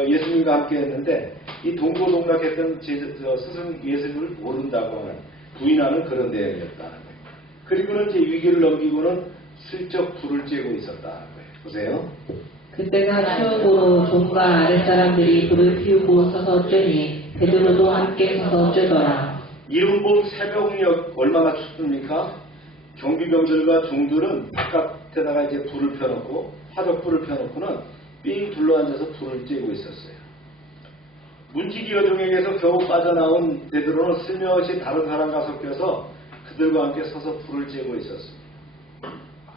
예수님과 함께 했는데 이 동고동락했던 스승 예수님을 모른다고 하는 부인하는 그런 내용이었다는 거예요. 그리고는 이제 위기를 넘기고는 슬쩍 불을 쬐고 있었다는 거예요. 보세요. 그때가 추우고 종과 아랫사람들이 불을 피우고 서서 쬐니 베드로도 함께 서서 쬐더라. 이른봄 새벽녘 얼마나 춥습니까? 경비병들과 종들은 바깥에다가 이제 불을 펴놓고 화덕불을 펴놓고는 삥 둘러앉아서 불을 쬐고 있었어요. 문지기 여종에게서 겨우 빠져나온 베드로는 슬며시 다른 사람과 섞여서 그들과 함께 서서 불을 쬐고 있었습니다.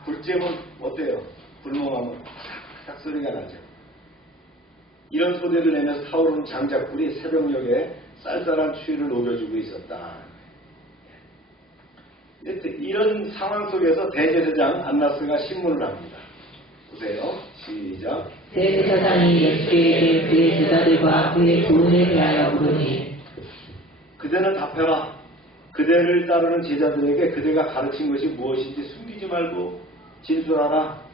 불 쬐면 어때요? 불멍하면 탁탁 소리가 나죠. 이런 소리를 내면서 타오르는 장작불이 새벽녘에 쌀쌀한 추위를 녹여주고 있었다. 이런 상황 속에서 대제사장 안나스가 신문을 합니다. 보세요. 시작. 대제사장이 예수에게 그의 제자들과 그의 교훈에 대하여 물으니 그대는 답해라. 그대를 따르는 제자들에게 그대가 가르친 것이 무엇인지 숨기지 말고 진술하라.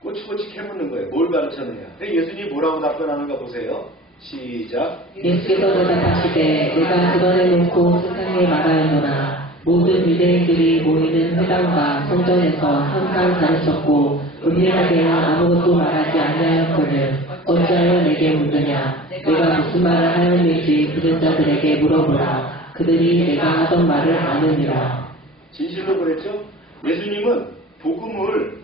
꼬치꼬치 캐묻는 거예요. 뭘 가르쳤느냐. 예수님이 뭐라고 답변하는가 보세요. 시작. 예수께서 대답하시되 내가 드러내놓고 세상에 말하였노라. 모든 유대인들이 모이는 회당과 성전에서 항상 가르쳤고 은밀하게는 아무것도 말하지 아니하였거늘 어찌하여 내게 묻느냐. 내가 무슨 말을 하였는지 들은 자들에게 물어보라. 그들이 내가 하던 말을 아느니라. 진실로 그랬죠? 예수님은 복음을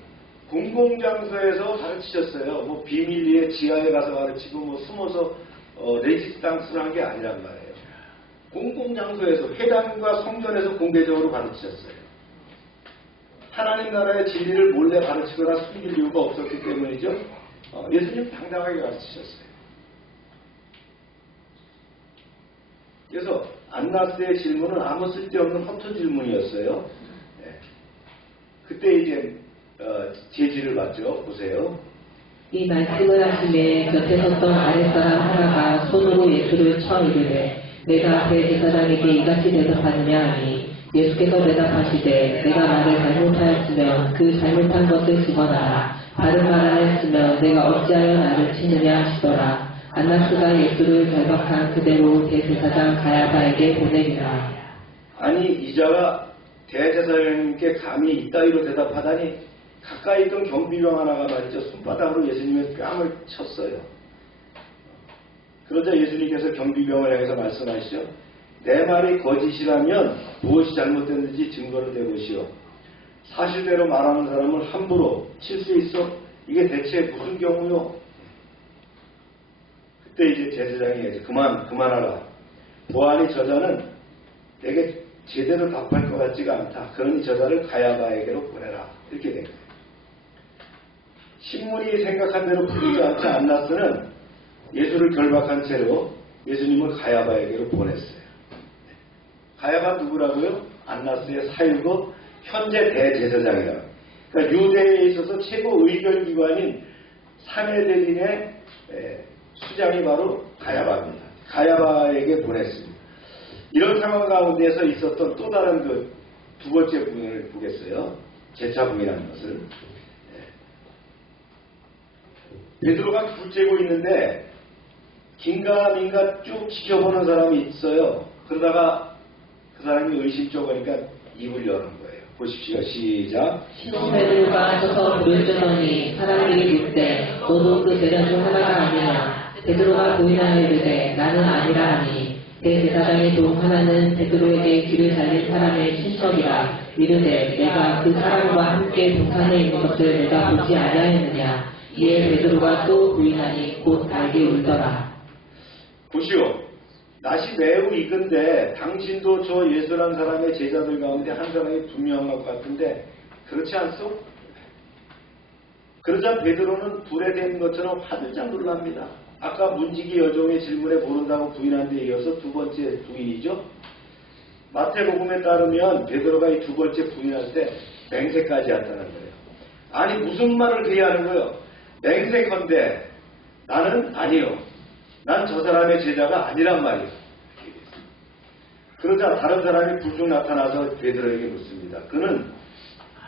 공공장소에서 가르치셨어요. 뭐 비밀리에 지하에 가서 가르치고 뭐 숨어서 레지스탕스를 한 게 아니란 말이에요. 공공장소에서 회당과 성전에서 공개적으로 가르치셨어요. 하나님 나라의 진리를 몰래 가르치거나 숨길 이유가 없었기 때문이죠. 예수님 당당하게 가르치셨어요. 그래서 안나스의 질문은 아무 쓸데없는 허튼 질문이었어요. 그때 이제 제지를 받죠. 보세요. 이 말씀을 하시매 곁에 섰던 아랫사람 하나가 손으로 예수를 쳐 이르되 내가 대제사장에게 이같이 대답하느냐 하니 예수께서 대답하시되 내가 말을 잘못하였으면 그 잘못한 것을 집어넣어라. 바른 말을 했으면 내가 어찌하여 나를 치느냐 하시더라. 안나스가 예수를 결박한 그대로 대제사장 가야바에게 보내니라. 아니 이자가 대제사장님께 감히 이따위로 대답하다니 가까이 있던 경비병 하나가 말이죠. 손바닥으로 예수님의 뺨을 쳤어요. 그러자 예수님께서 경비병을 향해서 말씀하시죠. 내 말이 거짓이라면 무엇이 잘못됐는지 증거를 대보시오. 사실대로 말하는 사람을 함부로 칠 수 있어? 이게 대체 무슨 경우요? 그때 이제 제사장이 그만하라. 보아하니 저자는 내게 제대로 답할 것 같지가 않다. 그러니 저자를 가야바에게로 보내라. 이렇게 된 거예요. 신문이 생각한 대로 풀리지 않지 안나스는 예수를 결박한 채로 예수님을 가야바에게로 보냈어요. 가야바 누구라고요? 안나스의 사유고 현재 대제사장이라고. 그러니까 유대에 있어서 최고 의결기관인 산헤드린의 수장이 바로 가야바입니다. 가야바에게 보냈습니다. 이런 상황 가운데서 있었던 또 다른 그 두 번째 부인을 보겠어요. 재차 부인하는 것을. 베드로가 둘째고 있는데 긴가민가 쭉 지켜보는 사람이 있어요. 그러다가 그 사람이 의심쩍으니까 입을 여는 거예요. 보십시오. 시작. 시몬 베드로가 서서 불을 쬐더니 사람들이 묻되 너도 그 제자 중 하나가 아니냐. 베드로가 부인하여 이르되 나는 아니라 하니 대제사장의 종 하나는 베드로에게 귀를 잘린 사람의 친척이라 이르되 내가 그 사람과 함께 동산에 있는 것을 내가 보지 아니하였느냐. 이에 베드로가 또 부인하니 곧 달게 울더라. 보시오. 낯이 매우 익은데 당신도 저 예수란 사람의 제자들 가운데 한 사람이 분명한 것 같은데 그렇지 않소? 그러자 베드로는 불에 댄 것처럼 화들짝 놀랍니다. 아까 문지기 여종의 질문에 모른다고 부인한 데 이어서 두 번째 부인이죠. 마태복음에 따르면 베드로가 이 두 번째 부인할 때 맹세까지 했다는 거예요. 아니 무슨 말을 그리 하는 거예요? 맹세컨대 나는 아니요. 난 저 사람의 제자가 아니란 말이에요. 그러자 다른 사람이 불쑥 나타나서 베드로에게 묻습니다. 그는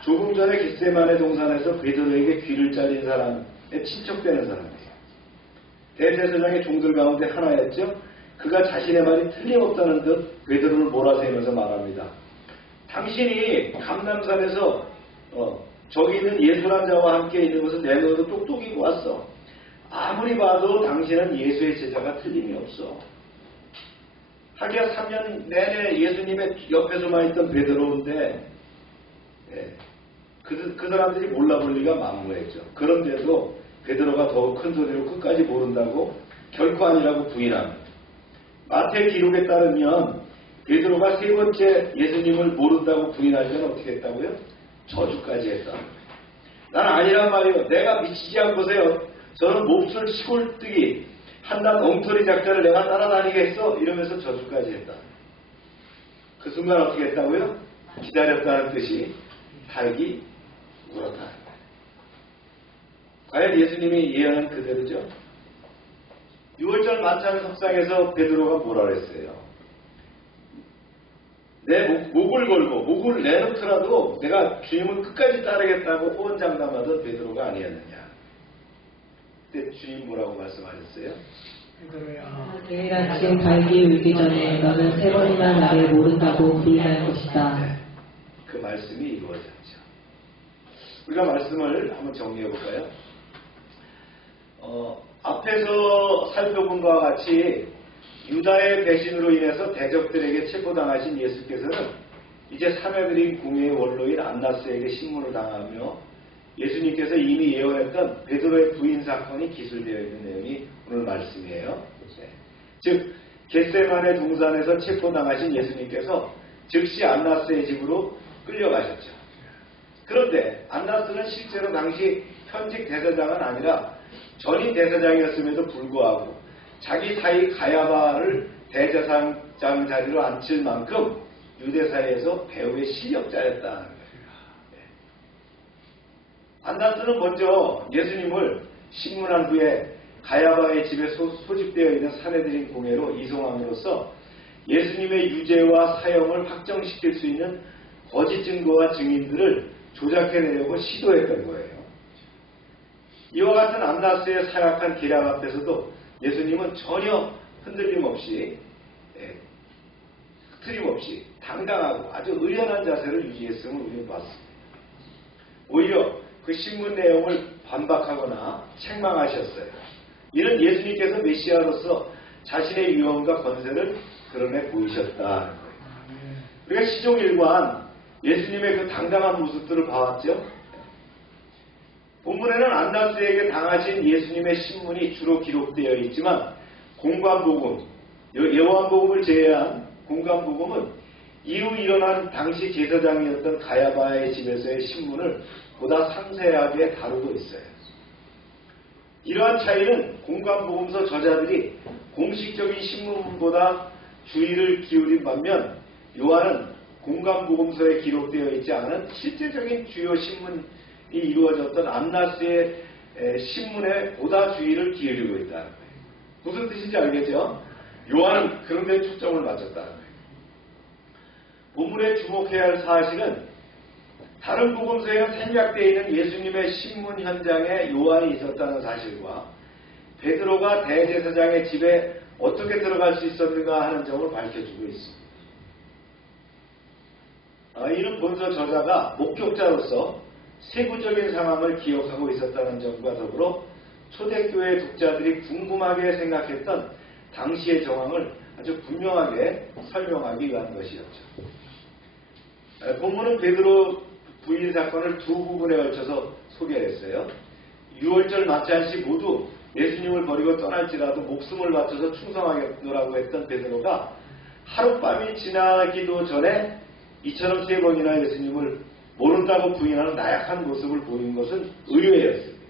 조금 전에 겟세마네 동산에서 베드로에게 귀를 잘린 사람의 친척되는 사람이에요. 대제사장의 종들 가운데 하나였죠. 그가 자신의 말이 틀림없다는 듯 베드로를 몰아세우면서 말합니다. 당신이 감람산에서 저기 있는 예수란 자와 함께 있는 것을 내 눈으로 똑똑히 보았어. 아무리 봐도 당신은 예수의 제자가 틀림이 없어. 하기야 3년 내내 예수님의 옆에서만 있던 베드로인데 그 사람들이 몰라볼 리가 만무했죠. 그런데도 베드로가 더욱 큰 소리로 끝까지 모른다고 결코 아니라고 부인합니다. 마태 기록에 따르면 베드로가 세 번째 예수님을 모른다고 부인할 때는 어떻게 했다고요? 저주까지 했다. 난 아니란 말이에요. 내가 미치지 않고서요. 저는 몹쓸 시골뜨기 한낱 엉터리 작자를 내가 따라다니겠어? 이러면서 저주까지 했다. 그 순간 어떻게 했다고요? 기다렸다는 뜻이 달기 울었다. 과연 예수님이 예언한 그대로죠? 6월절 만찬 석상에서 베드로가 뭐라 그랬어요? 내 목을 걸고 목을 내놓더라도 내가 주님을 끝까지 따르겠다고 호언장담하던 베드로가 아니었느냐. 그때 주님 뭐라고 말씀하셨어요? 내일 아침 달기 울기 전에 너는 세 번이나 나를 모른다고 부인할 것이다. 네, 그 말씀이 이루어졌죠. 우리가 말씀을 한번 정리해 볼까요? 앞에서 살펴본 것과 같이 유다의 배신으로 인해서 대적들에게 체포당하신 예수께서는 이제 사내들인 공예의 원로인 안나스에게 신문을 당하며 예수님께서 이미 예언했던 베드로의 부인 사건이 기술되어 있는 내용이 오늘 말씀이에요. 즉 겟세마네 동산에서 체포당하신 예수님께서 즉시 안나스의 집으로 끌려가셨죠. 그런데 안나스는 실제로 당시 현직 대사장은 아니라 전임 대사장이었음에도 불구하고 자기 사이 가야바를 대제사장 자리로 앉힐 만큼 유대 사회에서 배우의 실력자였다는 거예요. 안나스는 먼저 예수님을 신문한 후에 가야바의 집에 소집되어 있는 사내들인 공회로 이송함으로써 예수님의 유죄와 사형을 확정시킬 수 있는 거짓 증거와 증인들을 조작해내려고 시도했던 거예요. 이와 같은 안나스의 사약한 계략 앞에서도 예수님은 전혀 흔들림 없이 틀림없이 당당하고 아주 의연한 자세를 유지했음을 우리는 봤습니다. 오히려 그 신문 내용을 반박하거나 책망하셨어요. 이는 예수님께서 메시아로서 자신의 유언과 권세를 드러내 보이셨다는 거예요. 우리가 시종일관 예수님의 그 당당한 모습들을 봐왔죠. 본문에는 안나스에게 당하신 예수님의 신문이 주로 기록되어 있지만 공관복음, 요한복음을 제외한 공관복음은 이후 일어난 당시 제사장이었던 가야바의 집에서의 신문을 보다 상세하게 다루고 있어요. 이러한 차이는 공관복음서 저자들이 공식적인 신문보다 주의를 기울인 반면 요한은 공관복음서에 기록되어 있지 않은 실제적인 주요 신문이 이루어졌던 안나스의 신문에 보다 주의를 기울이고 있다는 거예요. 무슨 뜻인지 알겠죠? 요한은 그런 데 초점을 맞췄다는 거예요. 본문에 주목해야 할 사실은 다른 복음서에는 생략되어 있는 예수님의 신문 현장에 요한이 있었다는 사실과 베드로가 대제사장의 집에 어떻게 들어갈 수 있었는가 하는 점을 밝혀주고 있습니다. 이는 본서 저자가 목격자로서 세부적인 상황을 기억하고 있었다는 점과 더불어 초대교회 독자들이 궁금하게 생각했던 당시의 정황을 아주 분명하게 설명하기 위한 것이었죠. 본문은 베드로 부인 사건을 두 부분에 걸쳐서 소개했어요. 유월절 마찬시 모두 예수님을 버리고 떠날지라도 목숨을 바쳐서 충성하겠노라고 했던 베드로가 하룻밤이 지나기도 전에 이처럼 세 번이나 예수님을 모른다고 부인하는 나약한 모습을 보인 것은 의외였습니다.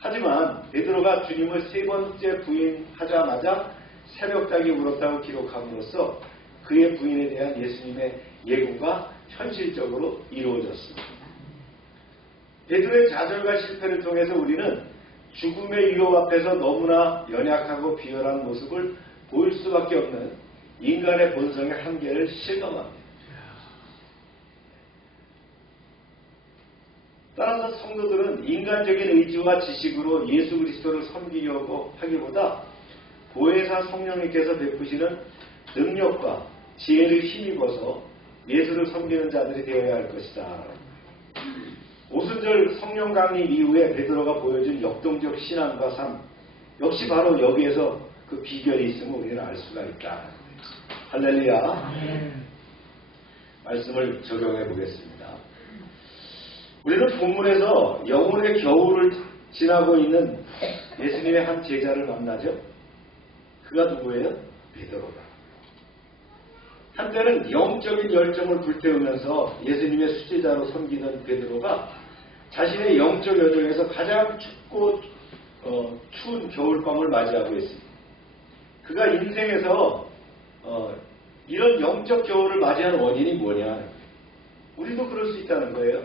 하지만 베드로가 주님을 세 번째 부인하자마자 새벽닭이 울었다고 기록함으로써 그의 부인에 대한 예수님의 예고가 현실적으로 이루어졌습니다. 베드로의 좌절과 실패를 통해서 우리는 죽음의 위협 앞에서 너무나 연약하고 비열한 모습을 보일 수밖에 없는 인간의 본성의 한계를 실감합니다. 따라서 성도들은 인간적인 의지와 지식으로 예수 그리스도를 섬기려고 하기보다 보혜사 성령님께서 베푸시는 능력과 지혜를 힘입어서 예수를 섬기는 자들이 되어야 할 것이다. 오순절 성령 강림 이후에 베드로가 보여준 역동적 신앙과 삶, 역시 바로 여기에서 그 비결이 있음을 우리는 알 수가 있다. 할렐루야. 말씀을 적용해 보겠습니다. 우리는 본문에서 영혼의 겨울을 지나고 있는 예수님의 한 제자를 만나죠. 그가 누구예요? 베드로다. 한때는 영적인 열정을 불태우면서 예수님의 수제자로 섬기던 베드로가 자신의 영적 여정에서 가장 춥고 추운 겨울밤을 맞이하고 있습니다. 그가 인생에서 이런 영적 겨울을 맞이한 원인이 뭐냐? 우리도 그럴 수 있다는 거예요.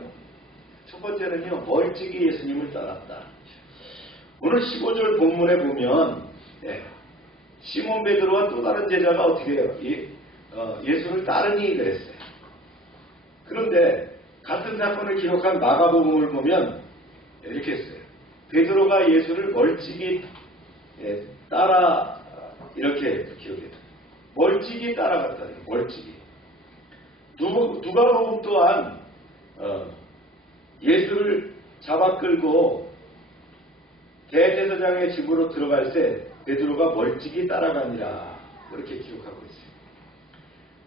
첫 번째는요, 멀찍이 예수님을 따랐다. 오늘 15절 본문에 보면 시몬 베드로와 또 다른 제자가 어떻게 해요? 예수를 따르니 그랬어요. 그런데 같은 사건을 기록한 마가복음을 보면 이렇게 했어요. 베드로가 예수를 멀찍이 따라 이렇게 기록해요. 멀찍이 따라갔다는 거예요. 멀찍이. 누가복음 또한 예수를 잡아 끌고 대제사장의 집으로 들어갈 때 베드로가 멀찍이 따라가니라 그렇게 기록하고 있어요.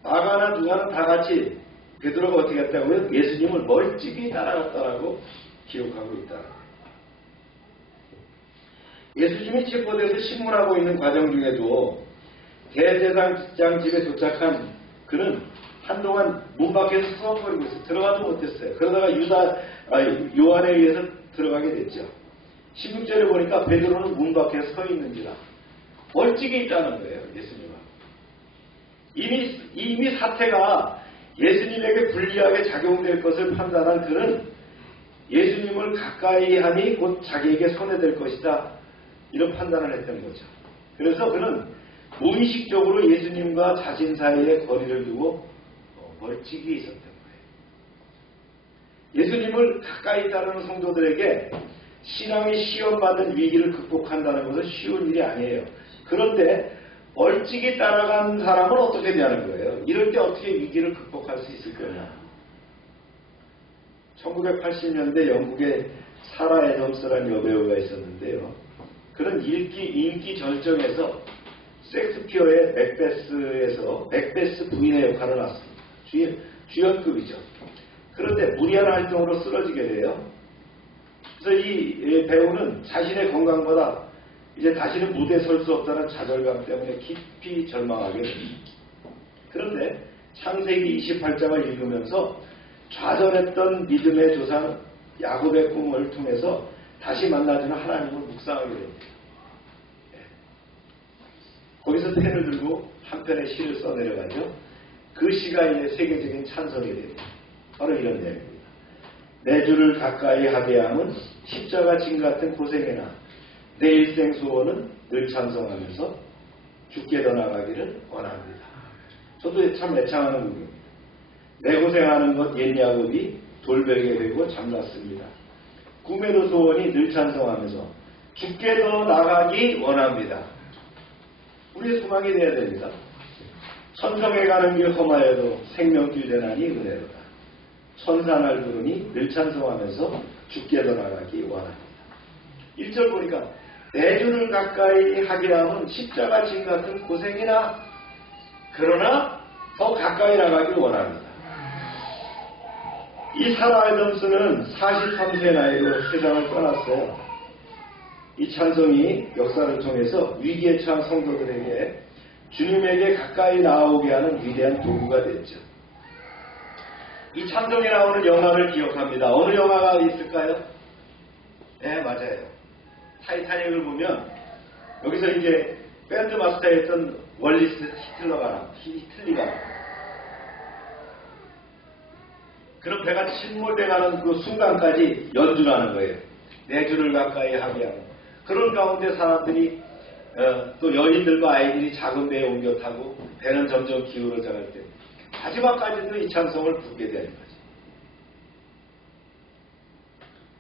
마가나 누가는 다 같이 베드로가 어떻게 했다고요? 예수님을 멀찍이 따라갔다라고 기록하고 있다. 예수님이 체포돼서 신문하고 있는 과정 중에도 대제사장 집에 도착한 그는 한동안 문 밖에서 서거리고 있어요. 들어가도 못했어요. 그러다가 요한에 의해서 들어가게 됐죠. 16절에 보니까 베드로는 문 밖에 서 있는지라 멀찍이 있다는 거예요. 예수님은 이미 사태가 예수님에게 불리하게 작용될 것을 판단한 그는 예수님을 가까이 하니 곧 자기에게 손해될 것이다, 이런 판단을 했던 거죠. 그래서 그는 무의식적으로 예수님과 자신 사이에 거리를 두고 멀찍이 있었던 거예요. 예수님을 가까이 따르는 성도들에게 신앙이 시험받는 위기를 극복한다는 것은 쉬운 일이 아니에요. 그런데 멀찍이 따라간 사람은 어떻게 되냐는 거예요. 이럴 때 어떻게 위기를 극복할 수 있을 거냐. 1980년대 영국에 사라 애덤스라는 여배우가 있었는데요. 그런 인기 절정에서 섹스피어의 맥베스에서 맥베스 부인의 역할을 했습니다. 주연급이죠. 그런데 무리한 활동으로 쓰러지게 돼요. 그래서 이 배우는 자신의 건강보다 이제 다시는 무대에 설 수 없다는 좌절감 때문에 깊이 절망하게 됩니다. 그런데 창세기 28장을 읽으면서 좌절했던 믿음의 조상 야곱의 꿈을 통해서 다시 만나주는 하나님을 묵상하게 됩니다. 거기서 펜을 들고 한 편의 시를 써내려가죠. 그 시가 이제 세계적인 찬송이 됩니다. 바로 이런 내용입니다. 내 주를 가까이 하게 함은 십자가 진 같은 고생이나 내 일생 소원은 늘 찬송하면서 죽게 더 나가기를 원합니다. 저도 참 애창하는 부분입니다. 내 고생하는 것 옛 야곱이 돌베개 베고 잠났습니다. 꿈에도 소원이 늘 찬송하면서 죽게 더 나가기 원합니다. 우리의 소망이 되어야 됩니다. 천성에 가는 길 험하여도 생명길 되나니 은혜로다. 천산을 부르니 늘 찬송하면서 죽게 더 나가기 원합니다. 1절 보니까 내 주를 가까이 하게 하면 십자가 진 같은 고생이나 그러나 더 가까이 나가길 원합니다. 이 사라 애덤스는 43세 나이로 세상을 떠났어요. 이 찬송이 역사를 통해서 위기에 처한 성도들에게 주님에게 가까이 나오게 하는 위대한 도구가 됐죠. 이 찬송에 나오는 영화를 기억합니다. 어느 영화가 있을까요? 네, 맞아요. 타이타닉을 보면 여기서 이제 밴드 마스터였던 월리스 히틀리가 그런 배가 침몰돼가는 그 순간까지 연주하는 거예요. 내 주를 가까이 하게 하고 그런 가운데 사람들이 또 여인들과 아이들이 작은 배에 옮겨 타고 배는 점점 기울어져 갈 때 마지막까지도 이 찬송을 부르게 되는 거죠.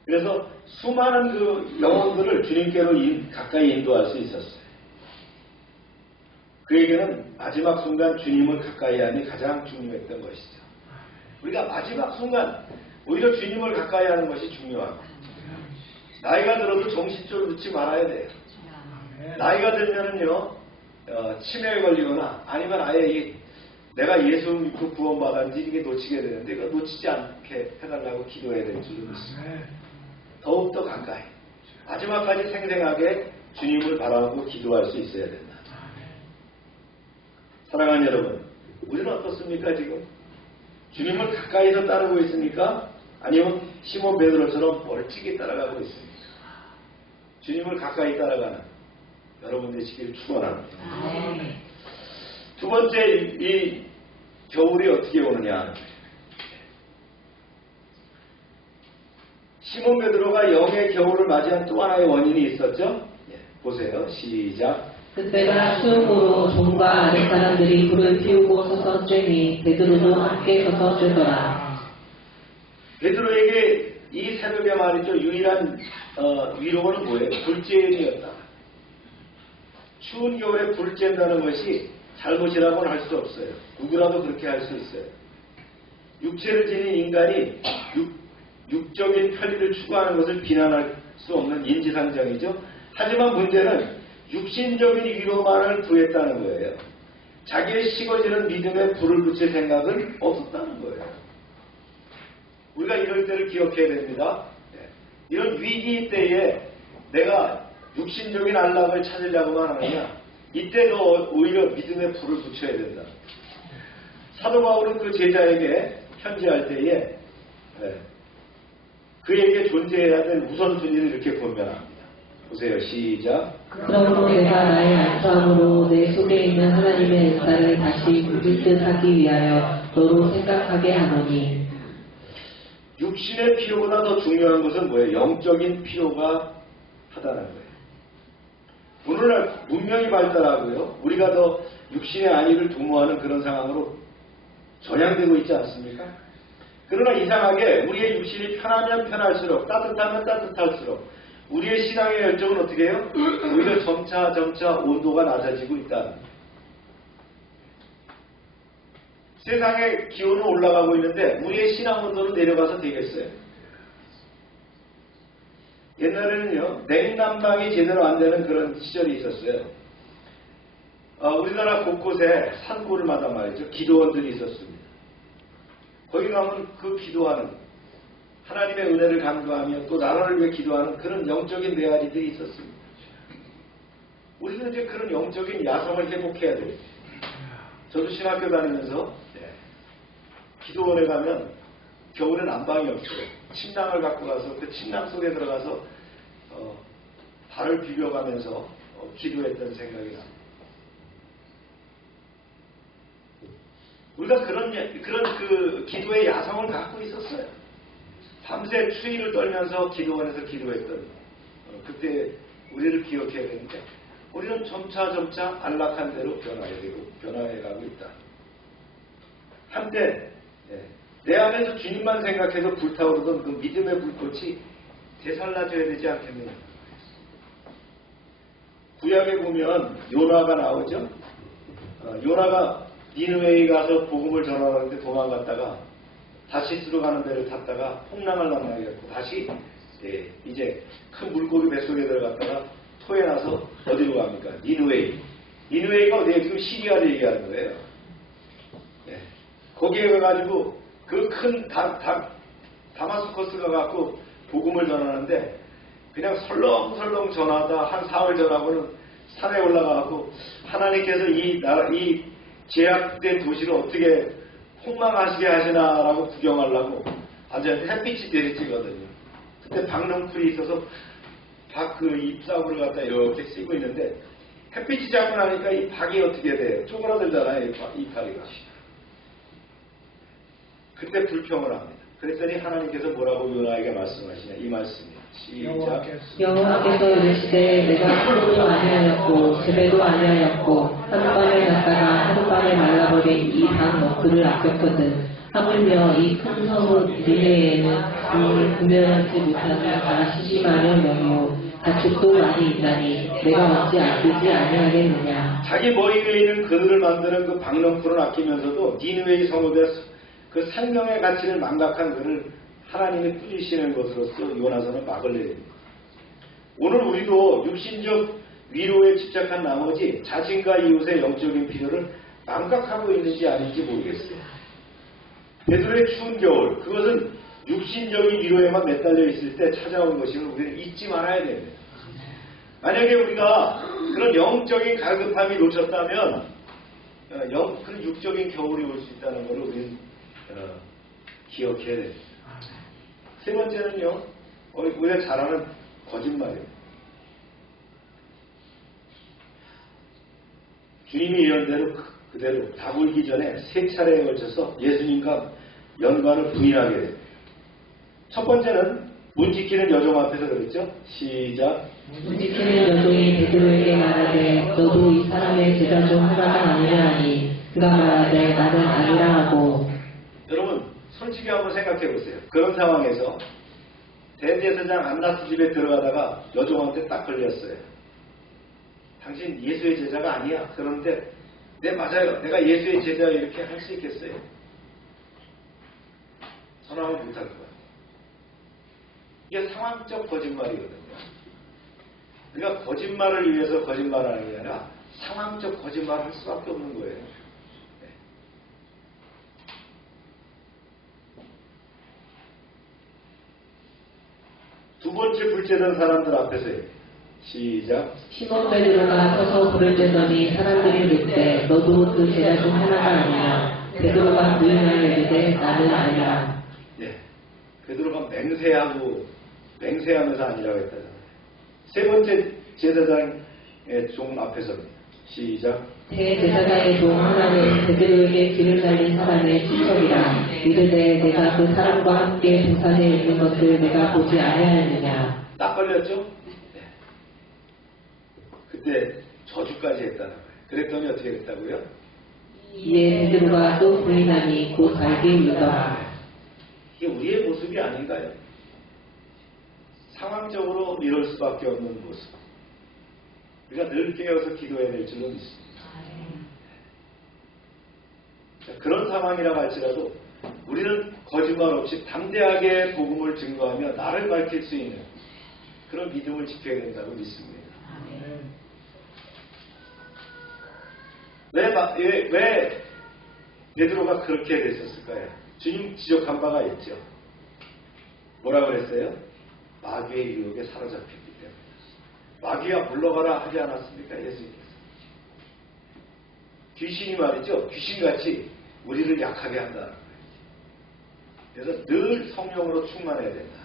그래서 수많은 그 영혼들을 주님께로 가까이 인도할 수 있었어요. 그에게는 마지막 순간 주님을 가까이 하니 가장 중요했던 것이죠. 우리가 마지막 순간 오히려 주님을 가까이 하는 것이 중요하고 나이가 들어도 정신줄을 놓지 말아야 돼요. 나이가 들면은요 치매에 걸리거나 아니면 아예 내가 예수 믿고 구원받았는지 이게 놓치게 되는데 이거 놓치지 않게 해달라고 기도해야 될 줄을 믿습니다. 더욱더 가까이 마지막까지 생생하게 주님을 바라보고 기도할 수 있어야 된다. 사랑하는 여러분, 우리는 어떻습니까 지금? 주님을 가까이서 따르고 있습니까? 아니면 시몬 베드로처럼 멀찍이 따라가고 있습니까? 주님을 가까이 따라가는 여러분 되시기를 축원합니다. 두 번째, 이 겨울이 어떻게 오느냐. 시몬 베드로가 영의 겨울을 맞이한 또 하나의 원인이 있었죠. 보세요. 시작. 그때가 수용으로 종과 아랫 사람들이 불을 피우고 서서 쬐니 베드로도 함께 서서 쬐더라. 베드로에게 이 새벽에 말이죠. 유일한 위로는 뭐예요? 불쬐이었다. 추운 겨울에 불을 쬐다는 것이 잘못이라고는 할 수 없어요. 누구라도 그렇게 할 수 있어요. 육체를 지닌 인간이 육적인 편리를 추구하는 것을 비난할 수 없는 인지상정이죠. 하지만 문제는 육신적인 위로만을 구했다는 거예요. 자기의 식어지는 믿음에 불을 붙일 생각은 없었다는 거예요. 우리가 이럴 때를 기억해야 됩니다. 이런 위기 때에 내가 육신적인 안락을 찾으려고만 하느냐, 이때도 오히려 믿음에 불을 붙여야 된다. 사도 바울은 그 제자에게 편지할 때에 그에게 존재해야 될 우선순위를 이렇게 권면합니다. 보세요. 시작. 그러므로 내가 나의 안수함으로 내 속에 있는 하나님의 은사를 다시 굳을 듯 하기 위하여 너로 생각하게 하노니. 육신의 필요보다 더 중요한 것은 뭐예요? 영적인 필요가 하다는 거예요. 오늘날 문명이 발달하고요. 우리가 더 육신의 안위를 도모하는 그런 상황으로 전향되고 있지 않습니까? 그러나 이상하게 우리의 육신이 편하면 편할수록, 따뜻하면 따뜻할수록 우리의 신앙의 열정은 어떻게 해요? 오히려 점차 온도가 낮아지고 있다. 세상의 기온은 올라가고 있는데 우리의 신앙 온도는 내려가서 되겠어요? 옛날에는요, 냉난방이 제대로 안 되는 그런 시절이 있었어요. 우리나라 곳곳에 산골마다 말이죠, 기도원들이 있었습니다. 거기 가면 그 기도하는, 하나님의 은혜를 간구하며 또 나라를 위해 기도하는 그런 영적인 메아리들이 있었습니다. 우리는 이제 그런 영적인 야성을 회복해야 돼요. 저도 신학교 다니면서 기도원에 가면 겨울엔 안방이 없어요. 침낭을 갖고 가서 그 침낭 속에 들어가서 발을 비벼가면서 기도했던 생각이 납니다. 우리가 그런 그 기도의 야성을 갖고 있었어요. 밤새 추위를 떨면서 기도원에서 기도했던 그때 우리를 기억해야 되는데 우리는 점차 안락한 대로 변화해가고 있다. 한때 내 안에서 주님만 생각해서 불타오르던 그 믿음의 불꽃이 되살라져야 되지 않겠느냐. 구약에 보면 요나가 나오죠. 요나가 니느웨에 가서 복음을 전하는데 도망갔다가 다시스로 가는 배를 탔다가 풍랑을 만나게 했고 다시 이제 큰 물고기 뱃속에 들어갔다가 토해 나서 어디로 갑니까? 니느웨이. 니느웨이가 어디에 지금 시리아를 얘기하는 거예요. 거기에 가가지고 그 큰 다마스커스가 갖고 복음을 전하는데 그냥 설렁설렁 전하다 한 사흘 전하고는 산에 올라가고 하나님께서 이 제약된 도시를 어떻게 폭망하시게 하시나라고 구경하려고 완전히 햇빛이 내리쬐거든요. 그때 박넝쿨이 있어서 박 그 잎사구를 갖다 이렇게 쓰고 있는데 햇빛이 자꾸 나니까 이 박이 어떻게 돼요? 쪼그라들잖아요. 이 파리가. 그때 불평을 합니다. 그랬더니 하나님께서 뭐라고 요나에게 말씀하시냐 이 말씀이에요. 시작. 여호와께서 이르시되 내가 풀도 아니하였고 재배도 아니하였고 하룻밤에 갔다가 하룻밤에 말라버린 이 방 너클을 아꼈거든. 하물며 이 큰 성읍 니네에는 물을 구별하지 못하는 자가 70만여 명이요 가축도 많이 있나니 내가 어찌 아끼지 아니하겠느냐. 자기 머리 위에 있는 그늘을 만드는 그 박넝쿨을 아끼면서도 니느웨이 성읍의 그 생명의 가치를 망각한 그를 하나님이 꾸짖으시는 것으로서 요나서는 막을 내립니다. 오늘 우리도 육신적 위로에 집착한 나머지 자신과 이웃의 영적인 필요를 망각하고 있는지 아닌지 모르겠어요. 베드로의 추운 겨울, 그것은 육신적인 위로에만 매달려 있을 때 찾아온 것임을 우리는 잊지 말아야 됩니다. 만약에 우리가 그런 영적인 갈급함이 놓쳤다면 그 육적인 겨울이 올 수 있다는 것을 우리는 기억해야 됩니다. 세 번째는요, 우리가 잘 아는 거짓말이에요. 주님이 예언대로 그대로 다 울기 전에 3차례에 걸쳐서 예수님과 연관을 부인하게 됩니다. 첫 번째는 문 지키는 여종 앞에서 그랬죠. 시작. 문 지키는 여종이 베드로에게 말하되 너도 이 사람의 제자 중 하나가 아니라 하니 그가 말하되 나는 아니라 하고. 여러분 솔직히 한번 생각해 보세요. 그런 상황에서 대제사장 안나스 집에 들어가다가 여종한테 딱 걸렸어요. 당신 예수의 제자가 아니야. 그런데 네 맞아요. 내가 예수의 제자 이렇게 할 수 있겠어요? 선언을 못할 거예요. 이게 상황적 거짓말이거든요. 우리가 거짓말을 위해서 거짓말하는 게 아니라 상황적 거짓말을 할 수밖에 없는 거예요. 네. 두 번째 불제된 사람들 앞에서요. 시작. 시몬 베드로가 서서 불을 쬐더니 사람들이 묻되 너도 그 제자 중 하나가 아니냐. 베드로가 부인하여 이르되 나는 아니라. 예. 베드로가 맹세하면서 아니라고 했다잖아요. 세 번째 제사장의 종 앞에서는 시작. 대제사장의 종 하나는 베드로에게 길을 살린 사람의 친척이라. 이르되 내가 그 사람과 함께 동산에 있는 것을 내가 보지 아니하였느냐. 딱 걸렸죠? 네. 그때 저주까지 했다는 거예요. 그랬더니 어떻게 됐다고요? 이에 베드로가 또 부인하니 곧 알게 울더라. 이게 우리의 모습이 아닌가요? 상황적으로 이럴 수밖에 없는 모습. 우리가 늘 깨어서 기도해야 될 줄은 있습니다. 자, 그런 상황이라고 할지라도 우리는 거짓말 없이 담대하게 복음을 증거하며 나를 밝힐 수 있는 그런 믿음을 지켜야 된다고 믿습니다. 왜 베드로가 그렇게 됐었을까요? 주님 지적한 바가 있죠. 뭐라 그랬어요? 마귀의 유혹에 사로잡혔기 때문에. 마귀야 물러가라 하지 않았습니까? 예수님께서. 귀신이 말이죠. 귀신같이 우리를 약하게 한다는 거예요. 그래서 늘 성령으로 충만해야 된다.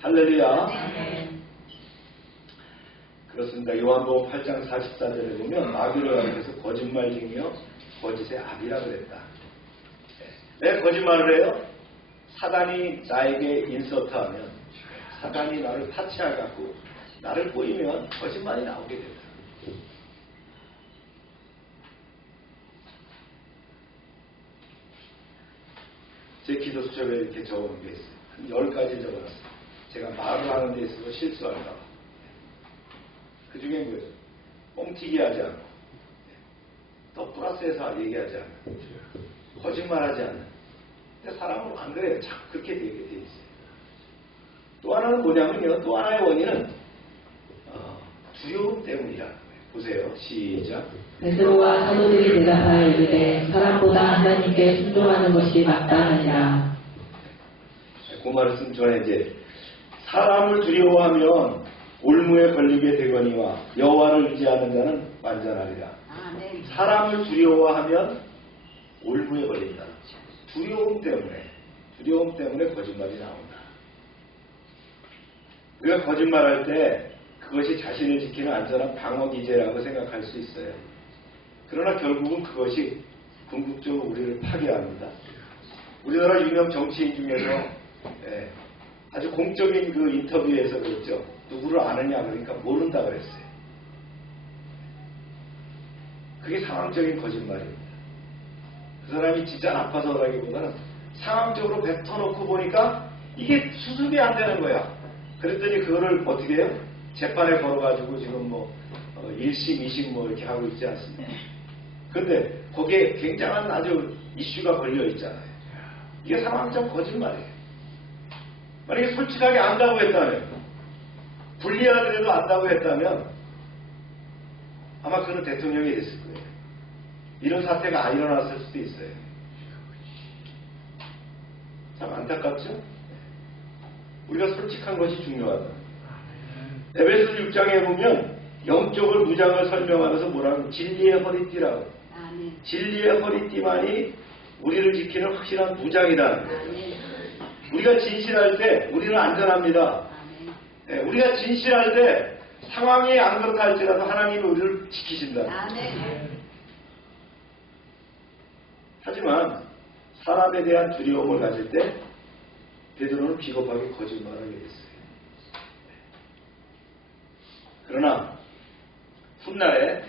할렐루야. 그렇습니다. 요한복음 8장 44절에 보면 마귀를 가리켜서 거짓말쟁이여 거짓의 아비라 그랬다. 왜 거짓말을 해요? 사단이 나에게 인서트하면, 사단이 나를 타치해갖고 나를 꼬이면 거짓말이 나오게 된다. 제 기도 수첩에 이렇게 적어놓은 게 있어요. 한 10가지 적어놨어요. 제가 말을 하는 데 있어서 실수할까 봐. 그 중에 뭐예요? 뻥튀기 하지 않고, 더 플러스해서 얘기하지 않고, 거짓말하지 않는. 근데 사람은 안 그래요. 자꾸 그렇게 되게 돼 있어요. 또 하나는 뭐냐면요. 또 하나의 원인은 두려움 때문이라는 거예요. 보세요. 시작. 베드로와 사도들이 대답하여 이르되 사람보다 하나님께 순종하는 것이 마땅하니라. 그 말씀 전에 이제 사람을 두려워하면 올무에 걸리게 되거니와 여호와를 의지하는 자는 완전하리라. 사람을 두려워하면 올무에 걸린다. 두려움 때문에 거짓말이 나온다. 우리가 거짓말할 때 그것이 자신을 지키는 안전한 방어기제라고 생각할 수 있어요. 그러나 결국은 그것이 궁극적으로 우리를 파괴합니다. 우리나라 유명 정치인 중에서 아주 공적인 그 인터뷰에서 그랬죠. 누구를 아느냐 그러니까 모른다 그랬어요. 그게 상황적인 거짓말입니다. 그 사람이 진짜 나빠서라기보다는 상황적으로 뱉어놓고 보니까 이게 수습이 안 되는 거야. 그랬더니 그거를 어떻게 해요? 재판에 걸어가지고 지금 뭐 1심, 2심 뭐 이렇게 하고 있지 않습니까? 근데 거기에 굉장한 아주 이슈가 걸려 있잖아요. 이게 상황적 거짓말이에요. 만약에 솔직하게 안다고 했다면, 불리하더라도 안다고 했다면 아마 그는 대통령이 됐을 거예요. 이런 사태가 안 일어났을 수도 있어요. 참 안타깝죠? 우리가 솔직한 것이 중요하다. 에베소 6장에 보면 영적을 무장을 설명하면서 뭐라고? 진리의 허리띠라고. 진리의 허리띠만이 우리를 지키는 확실한 무장이다. 우리가 진실할 때 우리는 안전합니다. 우리가 진실할 때 상황이 안 그렇다 할지라도 하나님이 우리를 지키신다. 하지만 사람에 대한 두려움을 가질 때 베드로는 비겁하게 거짓말을 하게 됐어요. 그러나 훗날에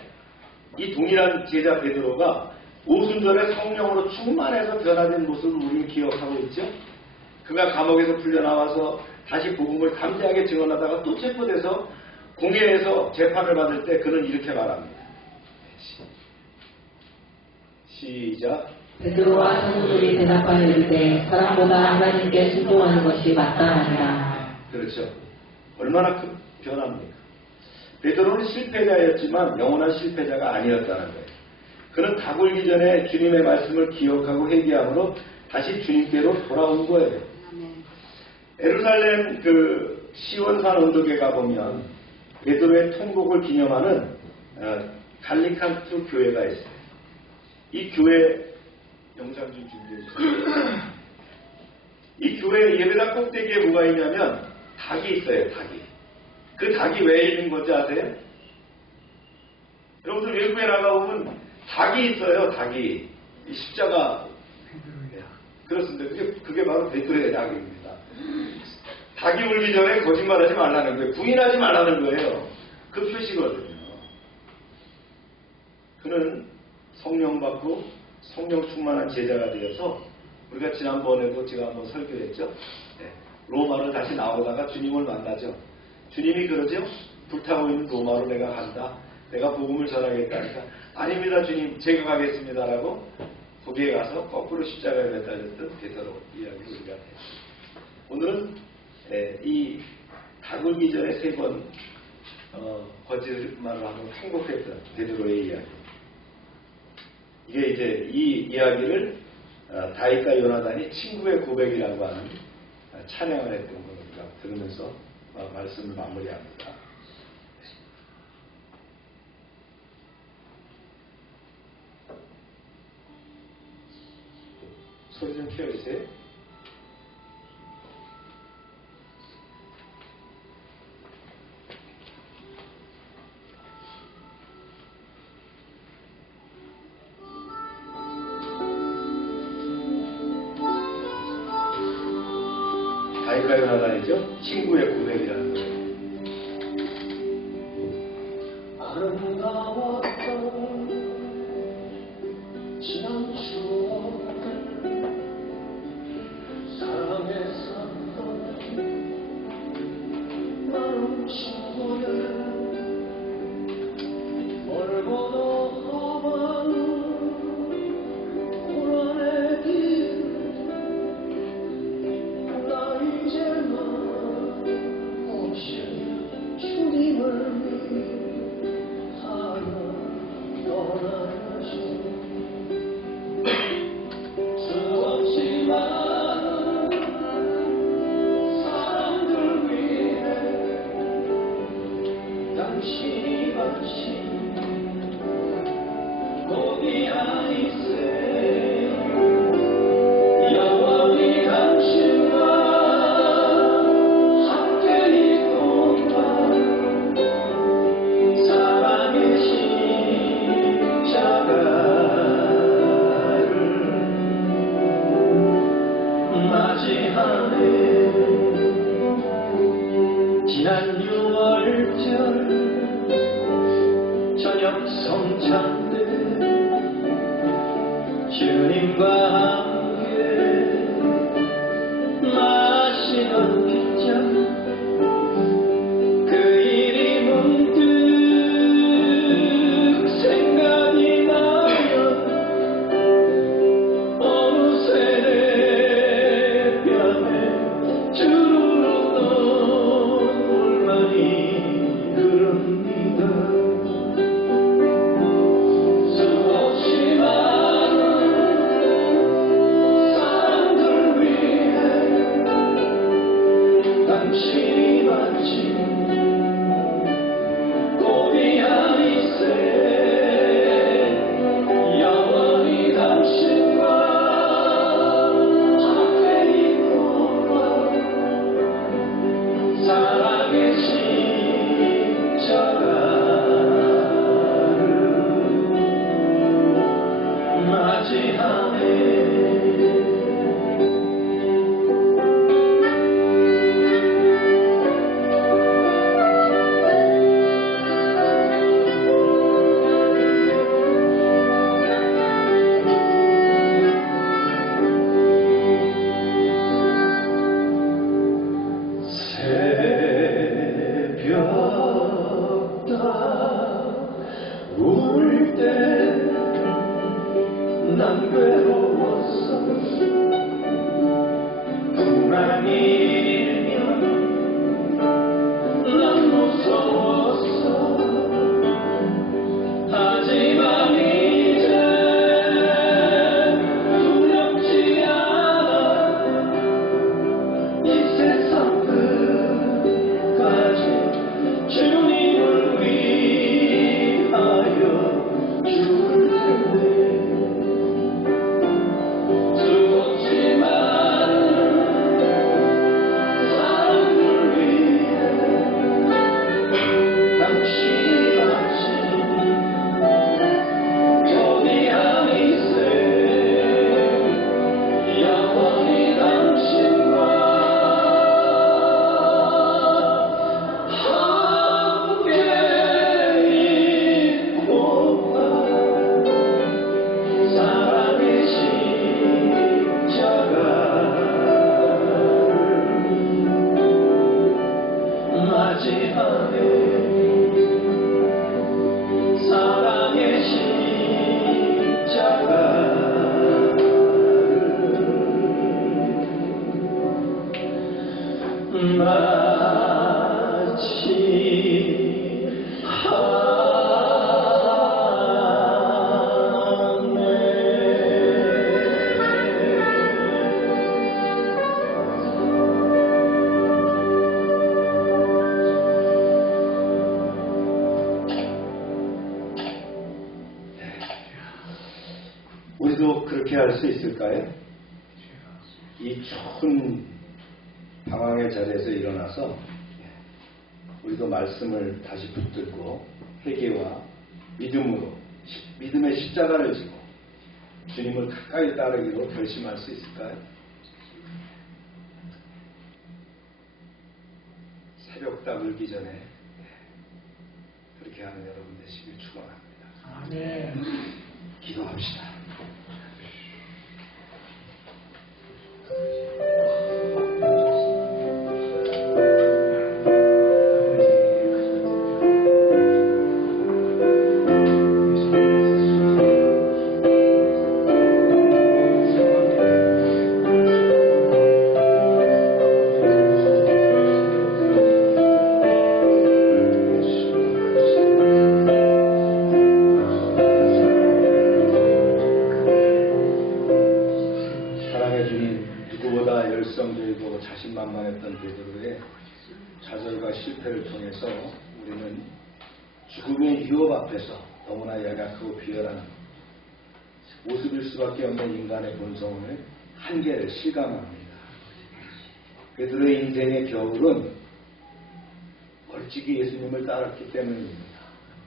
이 동일한 제자 베드로가 오순절에 성령으로 충만해서 변화된 모습을 우리는 기억하고 있죠. 그가 감옥에서 풀려나와서 다시 복음을 담대하게 증언하다가 또 체포돼서 공회에서 재판을 받을 때 그는 이렇게 말합니다. 시작. 베드로와 사도들이 대답하여 이르되 사람보다 하나님께 순종하는 것이 마땅하니라. 그렇죠. 얼마나 큰 변화입니까? 베드로는 실패자였지만 영원한 실패자가 아니었다는 거예요. 그는 다 굴기 전에 주님의 말씀을 기억하고 회개함으로 다시 주님께로 돌아온 거예요. 예루살렘 그 시온산 언덕에 가보면 베드로의 통곡을 기념하는 갈리칸트 교회가 있어요. 이 교회 영상 좀 준비해 주세요. 이 교회 예배당 꼭대기에 뭐가 있냐면 닭이 있어요. 닭이. 그 닭이 왜 있는 건지 아세요? 여러분들 외국에 나가보면 닭이 있어요. 닭이. 이 십자가. 그렇습니다. 그게 바로 베드로의 닭입니다. 닭이 울기 전에 거짓말하지 말라는 거예요. 부인하지 말라는 거예요. 그 표시거든요. 그는 성령 받고 성령 충만한 제자가 되어서 우리가 지난번에도 제가 한번 설교했죠. 네. 로마로 다시 나오다가 주님을 만나죠. 주님이 그러죠. 불타고 있는 로마로 내가 간다. 내가 복음을 전하겠다니까. 아닙니다 주님 제가 가겠습니다라고 거기에 가서 거꾸로 십자가에 매달렸던 베드로 이야기를 우리가 해요. 오늘은 이 다굴기 전에 3번 거짓말을 하고 행복했던 베드로의 이야기. 이게 이제 이 이야기를 다윗과 요나단이 친구의 고백이라고 하는 찬양을 했던 걸 우리가 들으면서 말씀을 마무리합니다. 소리 좀 키워주세요. 다윗과 요나단이죠. 친구의 고백이라는 거예요. 아름다웠던 지난 추억을 사랑했었던 마음 친구들 멀고도 험한 고난의 길 나 이제만 오신 주님을 위하여 떠나야지 수없이 많은 사람들 위해 당신이 바친 고귀한 이세 영원히 당신과 함께 있도다 사랑의 십자가를 맞이하네 지난 6월절 저녁 성찬 때 주님과 함께 마시던 빗잔 그 일이 문득 생각이 나면 어느새 내 뺨에 주르륵 눈물만이 흐릅니다. 수없이 많은 사람들 위해 당신이 바친 고귀한 이세 영원히 당신과 함께 있도다 사랑의 십자가를 맞이하네 새벽 다울 때 난 괴로웠어 불안이면 난 무서웠어 사랑의 십자가를 맞이하네. 사랑의 십자가를 우리도 그렇게 할 수 있을까요? 이 추운 방황의 자리에서 일어나서 우리도 말씀을 다시 붙들고 회개와 믿음으로 믿음의 십자가를 지고 주님을 가까이 따르기로 결심할 수 있을까요? 새벽 다물기 전에 그렇게 하는 여러분 되시길 축원합니다. 아멘. 기도합시다. 사랑의 주님, 누구보다 열성적이고 자신만만했던 베드로의 좌절과 실패를 통해서 우리는 죽음의 유혹 앞에서 너무나 연약하고 비열한 모습일 수밖에 없는 인간의 본성을 한계를 실감합니다. 베드로의 인생의 겨울은 멀찍이 예수님을 따랐기 때문입니다.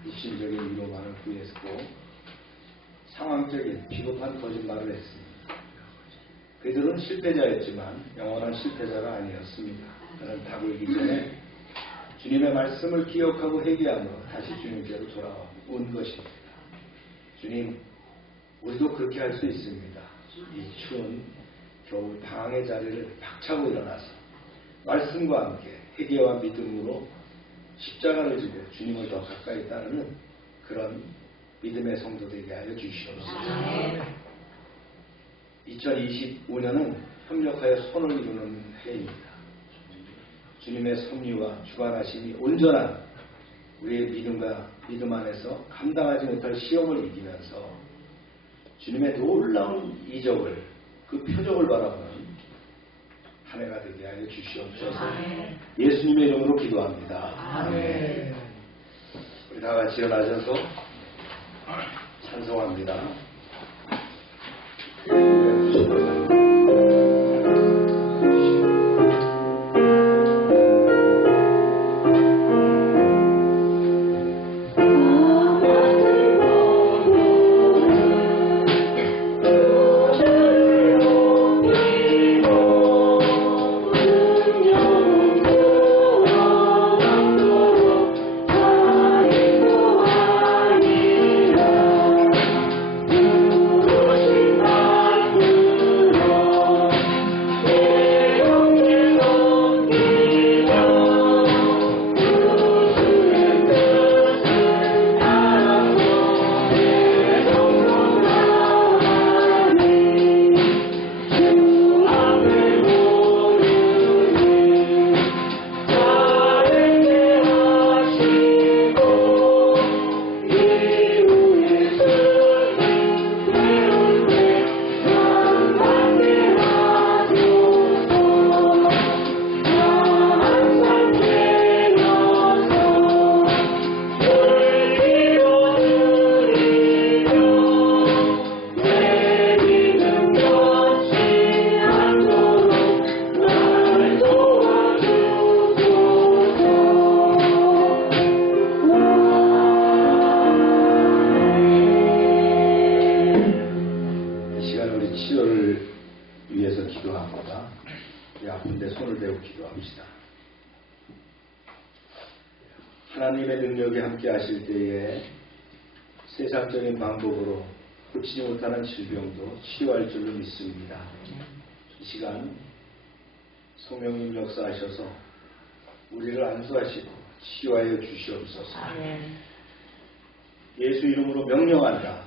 입신적인 위로만을 구했고 상황적인 비겁한 거짓말을 했습니다. 베드로는 실패자였지만 영원한 실패자가 아니었습니다. 그는 다굴기 전에 주님의 말씀을 기억하고 회개함으로 다시 주님께로 돌아온 것입니다. 주님, 우리도 그렇게 할 수 있습니다. 이 추운 겨울 방황의 자리를 박차고 일어나서 말씀과 함께 회개와 믿음으로 십자가를 지고 주님을 더 가까이 따르는 그런 믿음의 성도 되게 하여 주시옵소서. 2025년은 협력하여 손을 이루는 해입니다. 주님의 섭리와 주관하심이 온전한 우리의 믿음 안에서 감당하지 못할 시험을 이기면서 주님의 놀라운 이적을, 그 표적을 바라보는 한 해가 되게 하여 주시옵소서. 예수님의 이름으로 기도합니다. 우리 다 같이 일어나셔서 찬송합니다. 하나님의 능력이 함께 하실 때에 세상적인 방법으로 고치지 못하는 질병도 치료할 줄로 믿습니다. 이 시간 성령님 역사하셔서 우리를 안수하시고 치유하여 주시옵소서. 예수 이름으로 명령한다.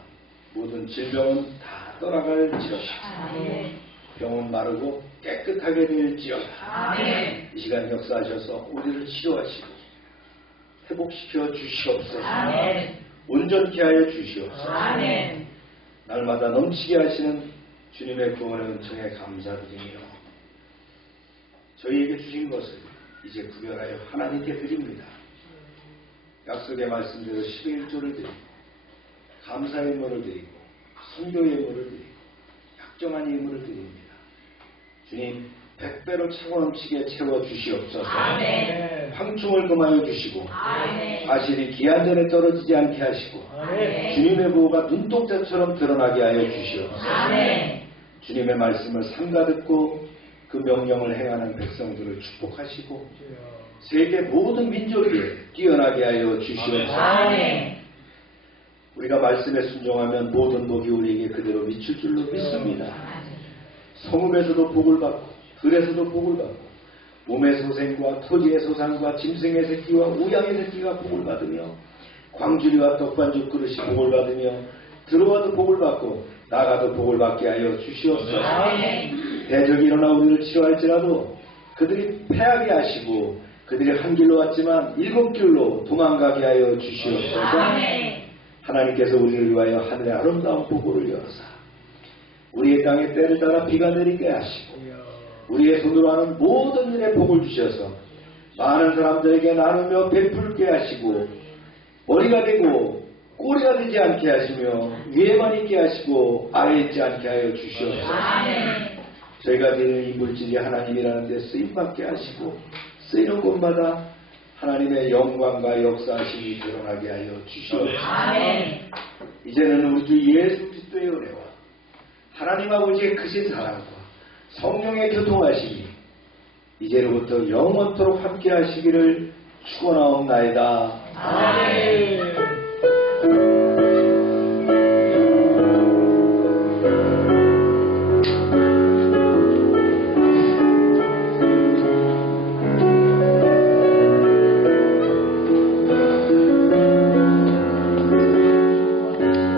모든 질병은 다 떠나갈지어다. 병은 마르고 깨끗하게 될지어다. 이 시간 역사하셔서 우리를 치료하시고 회복시켜 주시옵소서. 온전케 하여 주시옵소서. 날마다 넘치게 하시는 주님의 구원의 은총에 감사드리며 저희에게 주신 것을 이제 구별하여 하나님께 드립니다. 약속의 말씀대로 11조를 드리고 감사의 예물을 드리고 선교의 예물을 드리고 약정한 예물을 드립니다. 주님 100배로 차고 넘치게 채워 주시옵소서. 황충을 금하여 주시고 과실이 기한 전에 떨어지지 않게 하시고 주님의 보호가 눈동자처럼 드러나게 하여 주시옵소서. 주님의 말씀을 삼가 듣고 그 명령을 행하는 백성들을 축복하시고 세계 모든 민족에 뛰어나게 하여 주시옵소서. 우리가 말씀에 순종하면 모든 복이 우리에게 그대로 미칠 줄로 믿습니다. 성읍에서도 복을 받고 들에서도 복을 받고 몸의 소생과 토지의 소산과 짐승의 새끼와 우양의 새끼가 복을 받으며 광주리와 떡반죽 그릇이 복을 받으며 들어와도 복을 받고 나가도 복을 받게 하여 주시옵소서. 대적이 일어나 우리를 치료할지라도 그들이 패하게 하시고 그들이 한 길로 왔지만 7길로 도망가게 하여 주시옵소서. 하나님께서 우리를 위하여 하늘의 아름다운 복을 열어사 우리의 땅에 때를 따라 비가 내리게 하시고 우리의 손으로 하는 모든 일에 복을 주셔서 많은 사람들에게 나누며 베풀게 하시고 머리가 되고 꼬리가 되지 않게 하시며 위에만 있게 하시고 아래에 있지 않게 하여 주시옵소서. 저희가 드리는 이 물질이 하나님이라는 데 쓰임받게 하시고 쓰이는 곳마다 하나님의 영광과 역사하심이 드러나게 하여 주시옵소서. 이제는 우리 주 예수 그리스도의 은혜와 하나님 아버지의 크신 사랑과 성령의 교통하심이 이제로부터 영원토록 함께 하시기를 축원하옵나이다. 아멘.